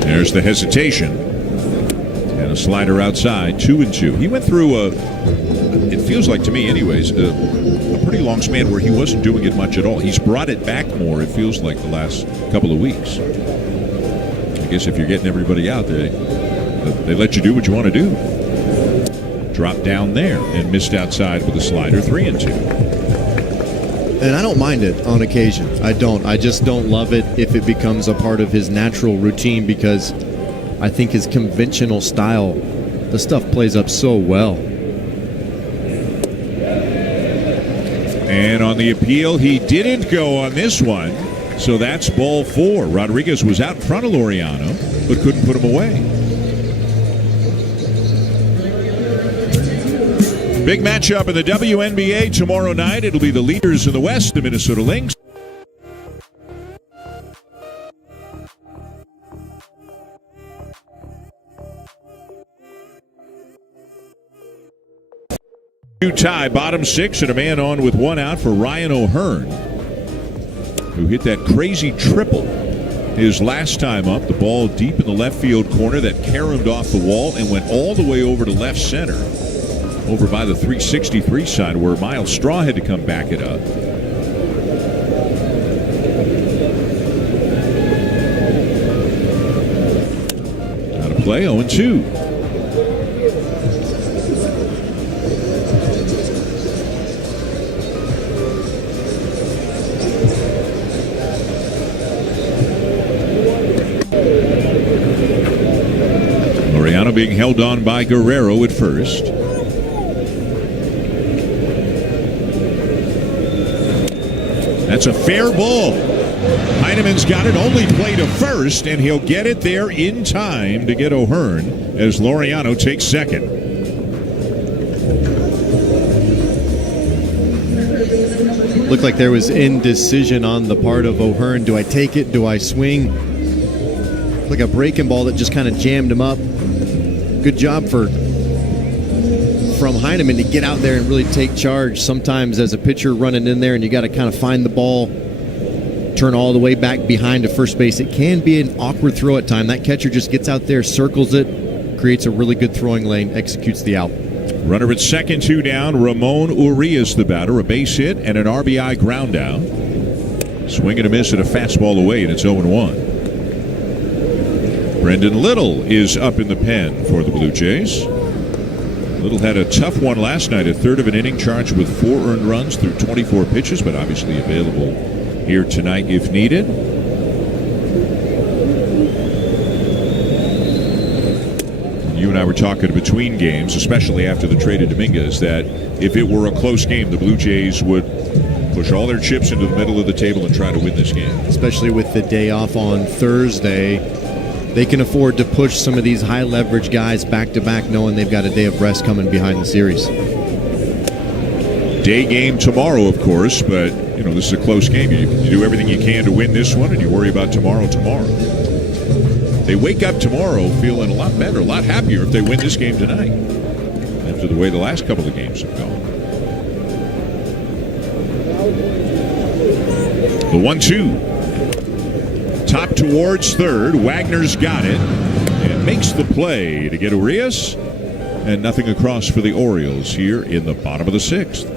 There's the hesitation. And a slider outside, 2-2. He went through it feels like to me anyways, a pretty long span where he wasn't doing it much at all. He's brought it back more, it feels like, the last couple of weeks. I guess if you're getting everybody out there, they let you do what you want to do. Dropped down there and missed outside with a slider, 3-2. And I don't mind it on occasion. I don't. I just don't love it if it becomes a part of his natural routine, because I think his conventional style, the stuff plays up so well. And on the appeal, he didn't go on this one. So that's ball 4. Rodriguez was out in front of Laureano, but couldn't put him away. Big matchup in the WNBA tomorrow night. It'll be the leaders in the West, the Minnesota Lynx. Tie, bottom 6, and a man on with 1 out for Ryan O'Hearn, who hit that crazy triple his last time up. The ball deep in the left field corner that caromed off the wall and went all the way over to left center, over by the 363 side where Miles Straw had to come back it up. Out of play, 0-2. Laureano being held on by Guerrero at first. That's a fair ball. Heineman's got it, only play to first, and he'll get it there in time to get O'Hearn as Laureano takes second. Looked like there was indecision on the part of O'Hearn. Do I take it? Do I swing? Like a breaking ball that just kind of jammed him up. Good job from Heineman to get out there and really take charge. Sometimes as a pitcher running in there and you got to kind of find the ball, turn all the way back behind to first base, it can be an awkward throw at time. That catcher just gets out there, circles it, creates a really good throwing lane, executes the out. Runner at second, 2 down. Ramon Urias the batter, a base hit and an RBI ground out. Swing and a miss at a fastball away, and it's 0-1. Brendan Little is up in the pen for the Blue Jays. Little had a tough one last night, a third of an inning, charged with 4 earned runs through 24 pitches, but obviously available here tonight if needed. You and I were talking between games, especially after the trade of Dominguez, that if it were a close game, the Blue Jays would push all their chips into the middle of the table and try to win this game. Especially with the day off on Thursday, they can afford to push some of these high leverage guys back to back, knowing they've got a day of rest coming behind the series. day game tomorrow, of course, but this is a close game. You do everything you can to win this one, and you worry about tomorrow. They wake up tomorrow feeling a lot better, a lot happier if they win this game tonight after the way the last couple of games have gone. The 1-2. Top towards third. Wagner's got it and makes the play to get Urias, and nothing across for the Orioles here in the bottom of the sixth.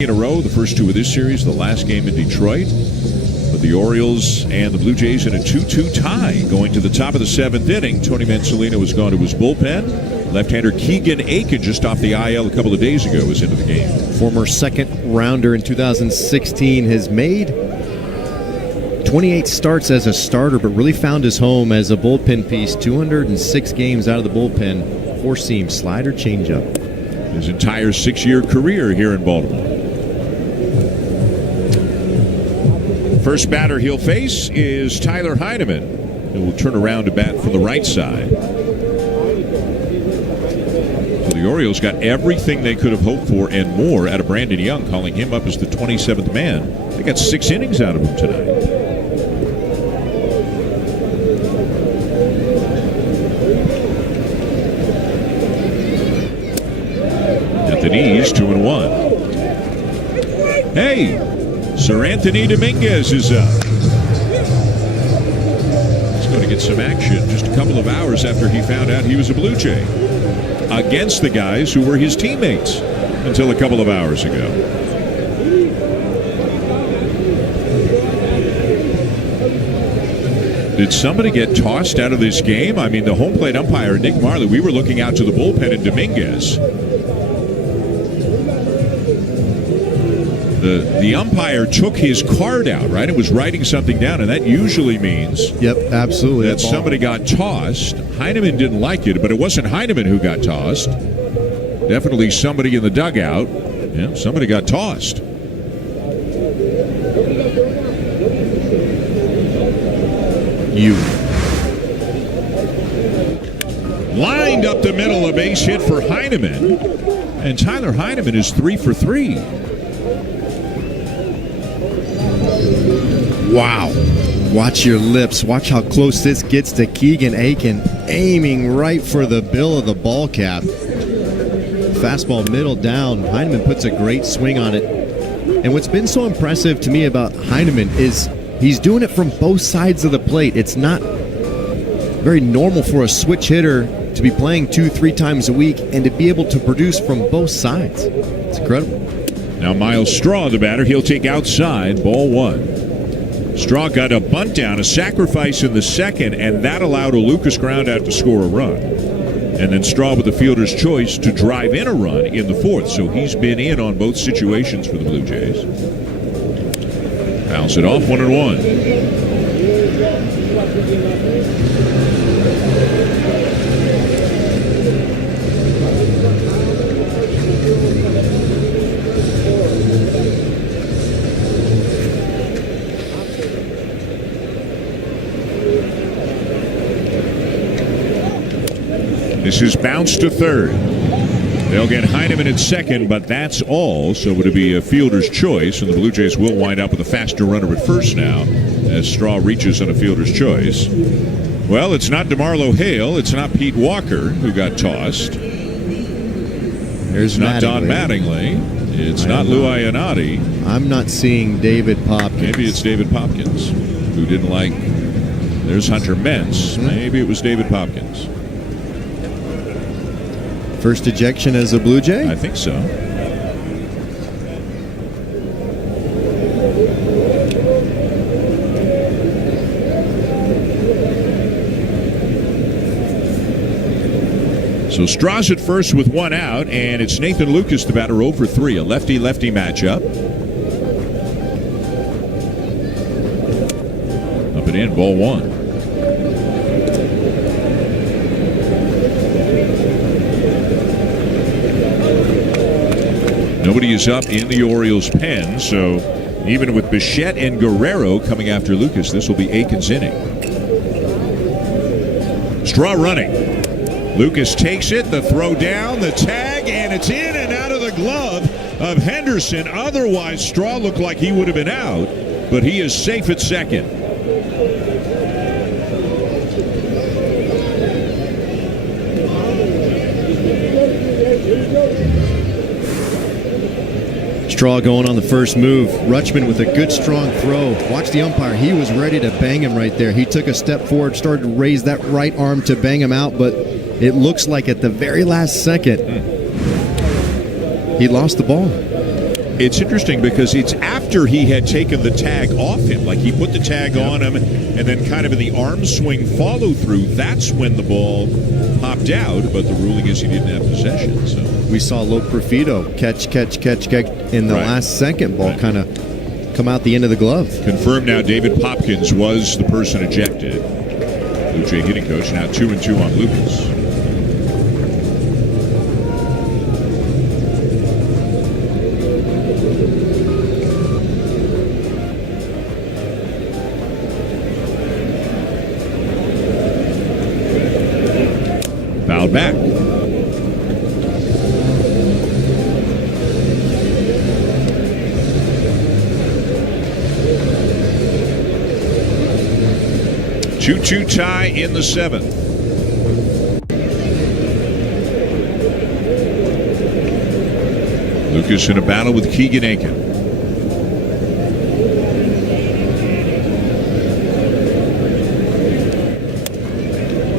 In a row, the first two of this series, the last game in Detroit. But the Orioles and the Blue Jays in a 2-2 tie going to the top of the seventh inning. Tony Mansolino has gone to his bullpen. Left-hander Keegan Aiken, just off the IL a couple of days ago, was into the game. Former second rounder in 2016, has made 28 starts as a starter, but really found his home as a bullpen piece. 206 games out of the bullpen. Four-seam, slider, changeup. His entire 6-year career here in Baltimore. First batter he'll face is Tyler Heineman, who will turn around to bat from the right side. So the Orioles got everything they could have hoped for and more out of Brandon Young, calling him up as the 27th man. They got 6 innings out of him tonight. At the knees, 2-1. Hey! Sir Anthony Dominguez is up. He's going to get some action just a couple of hours after he found out he was a Blue Jay, against the guys who were his teammates until a couple of hours ago. Did somebody get tossed out of this game? I mean, the home plate umpire, Nick Marley, we were looking out to the bullpen in Dominguez. The umpire took his card out, right? It was writing something down, and that usually means absolutely that somebody got tossed. Heineman didn't like it, but it wasn't Heineman who got tossed. Definitely somebody in the dugout. Yeah, somebody got tossed. Lined up the middle, a base hit for Heineman, and Tyler Heineman is 3 for 3. Wow. Watch your lips. Watch how close this gets to Keegan Aiken, aiming right for the bill of the ball cap. Fastball middle down. Heineman puts a great swing on it. And what's been so impressive to me about Heineman is he's doing it from both sides of the plate. It's not very normal for a switch hitter to be playing 2-3 times a week and to be able to produce from both sides. It's incredible. Now Miles Straw, the batter, he'll take outside, ball 1. Straw got a bunt down, a sacrifice in the second, and that allowed a Lucas ground out to score a run. And then Straw with the fielder's choice to drive in a run in the 4th. So he's been in on both situations for the Blue Jays. Fouls it off, 1-1. This is bounced to third. They'll get Heineman at second, but that's all. So it'll be a fielder's choice, and the Blue Jays will wind up with a faster runner at first now as Straw reaches on a fielder's choice. Well, it's not DeMarlo Hale. It's not Pete Walker who got tossed. There's not Don Mattingly. It's not Lou Ionati. I'm not seeing David Popkins. Maybe it's David Popkins, who didn't like. There's Hunter Mentz. Maybe it was David Popkins. First ejection as a Blue Jay? I think so. So Straw's at first with 1 out, and it's Nathan Lucas, the batter, 0 for 3. A lefty-lefty matchup. Up and in, ball 1. Nobody is up in the Orioles' pen, so even with Bichette and Guerrero coming after Lucas, this will be Aiken's inning. Straw running. Lucas takes it, the throw down, the tag, and it's in and out of the glove of Henderson. Otherwise, Straw looked like he would have been out, but he is safe at second. Straw going on the first move. Rutschman with a good strong throw. Watch the umpire. He was ready to bang him right there. He took a step forward, started to raise that right arm to bang him out, but it looks like at the very last second he lost the ball. It's interesting because it's after he had taken the tag off him. Like he put the tag on him and then kind of in the arm swing follow through, that's when the ball popped out, but the ruling is he didn't have possession. So we saw Lope Perfido catch in the last second. Ball kind of come out the end of the glove. Confirmed now David Popkins was the person ejected. Blue Jay hitting coach now 2-2 on Lucas. Fouled back. Two-two tie in the 7th. Lucas in a battle with Keegan Aiken.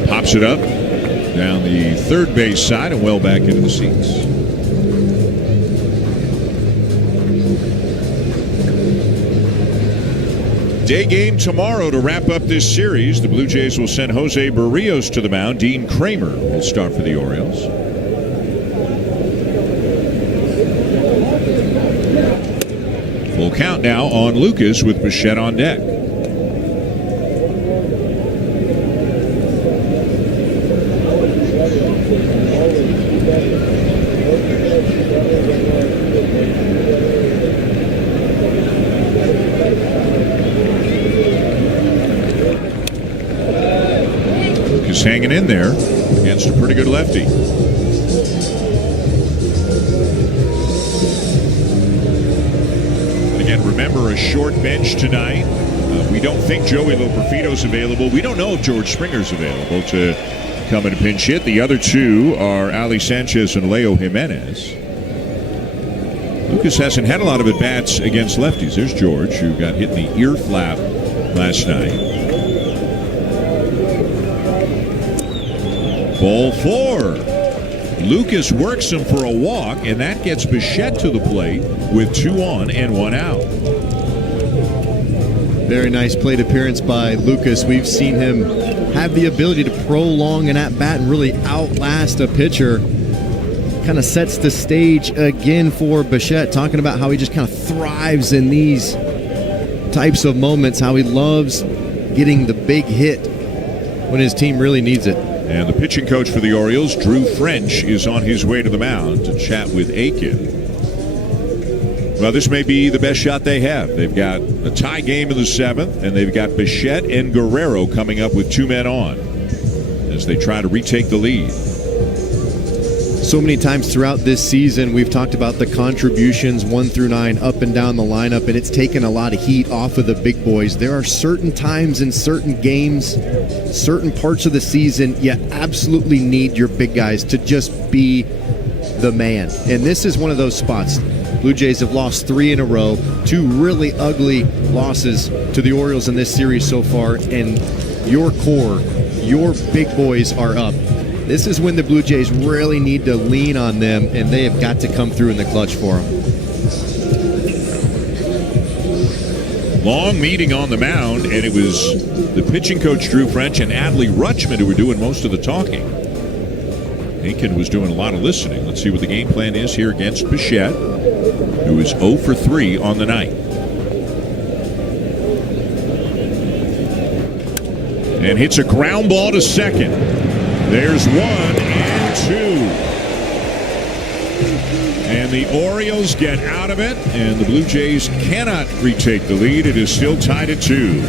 Pops it up down the third base side and well back into the seats. Day game tomorrow to wrap up this series. The Blue Jays will send Jose Barrios to the mound. Dean Kramer will start for the Orioles. Full count now on Lucas with Bichette on deck. Hanging in there against a pretty good lefty. And again, remember, a short bench tonight. We don't think Joey Loperfido's available. We don't know if George Springer's available to come and pinch hit. The other two are Ali Sanchez and Leo Jimenez. Lucas hasn't had a lot of at-bats against lefties. There's George, who got hit in the ear flap last night. Ball 4. Lucas works him for a walk, and that gets Bichette to the plate with 2 on and 1 out. Very nice plate appearance by Lucas. We've seen him have the ability to prolong an at-bat and really outlast a pitcher. Kind of sets the stage again for Bichette, talking about how he just kind of thrives in these types of moments, how he loves getting the big hit when his team really needs it. And the pitching coach for the Orioles, Drew French, is on his way to the mound to chat with Aiken. Well, this may be the best shot they have. They've got a tie game in the 7th, and they've got Bichette and Guerrero coming up with 2 men on as they try to retake the lead. So many times throughout this season, we've talked about the contributions 1 through 9 up and down the lineup, and it's taken a lot of heat off of the big boys. There are certain times in certain games, certain parts of the season, you absolutely need your big guys to just be the man. And this is one of those spots. Blue Jays have lost 3 in a row, 2 really ugly losses to the Orioles in this series so far, and your core, your big boys are up. This is when the Blue Jays really need to lean on them, and they have got to come through in the clutch for them. Long meeting on the mound, and it was the pitching coach Drew French and Adley Rutschman who were doing most of the talking. Aiken was doing a lot of listening. Let's see what the game plan is here against Bichette, who is 0 for 3 on the night. And hits a ground ball to second. There's 1 and 2. And the Orioles get out of it, and the Blue Jays cannot retake the lead. It is still tied at 2.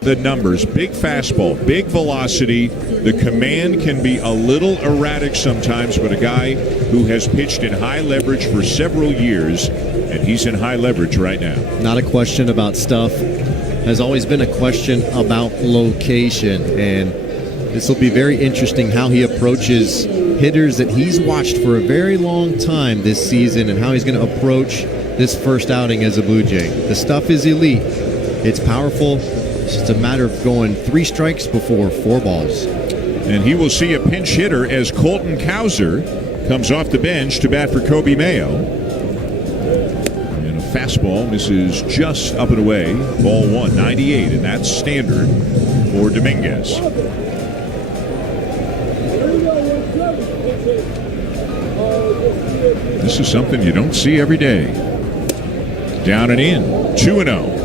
The numbers, big fastball, big velocity. The command can be a little erratic sometimes, but a guy who has pitched in high leverage for several years, and he's in high leverage right now. Not a question about stuff. Has always been a question about location, and this will be very interesting how he approaches hitters that he's watched for a very long time this season and how he's going to approach this first outing as a Blue Jay. The stuff is elite. It's powerful. It's just a matter of going 3 strikes before 4 balls. And he will see a pinch hitter as Colton Cowser comes off the bench to bat for Kobe Mayo. And a fastball misses just up and away. Ball 1, 98, and that's standard for Dominguez. This is something you don't see every day. Down and in, 2-0.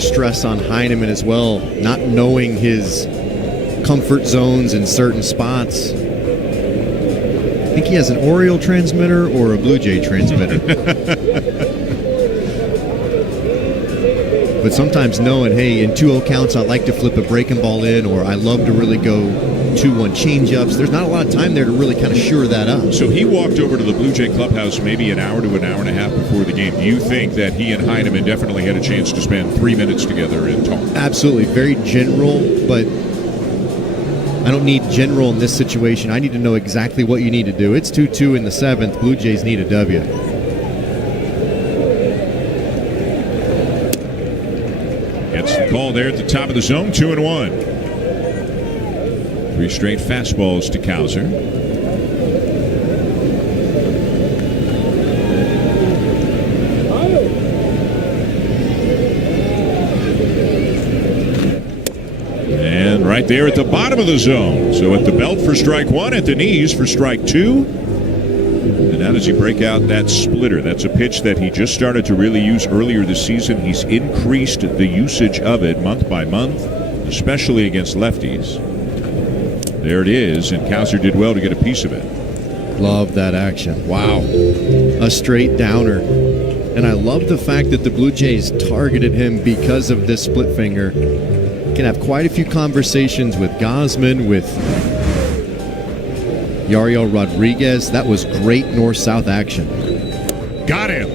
Stress on Heineman as well, not knowing his comfort zones in certain spots. I think he has an Oriole transmitter or a Blue Jay transmitter. But sometimes knowing, hey, in 2-0 counts, I like to flip a breaking ball in, or I love to really go 2-1 change-ups. There's not a lot of time there to really kind of shore that up. So he walked over to the Blue Jay clubhouse maybe an hour to an hour and a half before the game. Do you think that he and Heineman definitely had a chance to spend 3 minutes together and talk? Absolutely. Very general, but I don't need general in this situation. I need to know exactly what you need to do. It's 2-2 in the 7th. Blue Jays need a W. Gets the call there at the top of the zone, 2-1. 3 straight fastballs to Cowser. And right there at the bottom of the zone. So at the belt for strike 1, at the knees for strike 2. And now does he break out that splitter? That's a pitch that he just started to really use earlier this season. He's increased the usage of it month by month, especially against lefties. There it is, and Cowser did well to get a piece of it. Love that action. Wow. A straight downer. And I love the fact that the Blue Jays targeted him because of this split finger. Can have quite a few conversations with Gausman, with Yariel Rodriguez. That was great north-south action. Got him.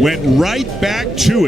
Went right back to it.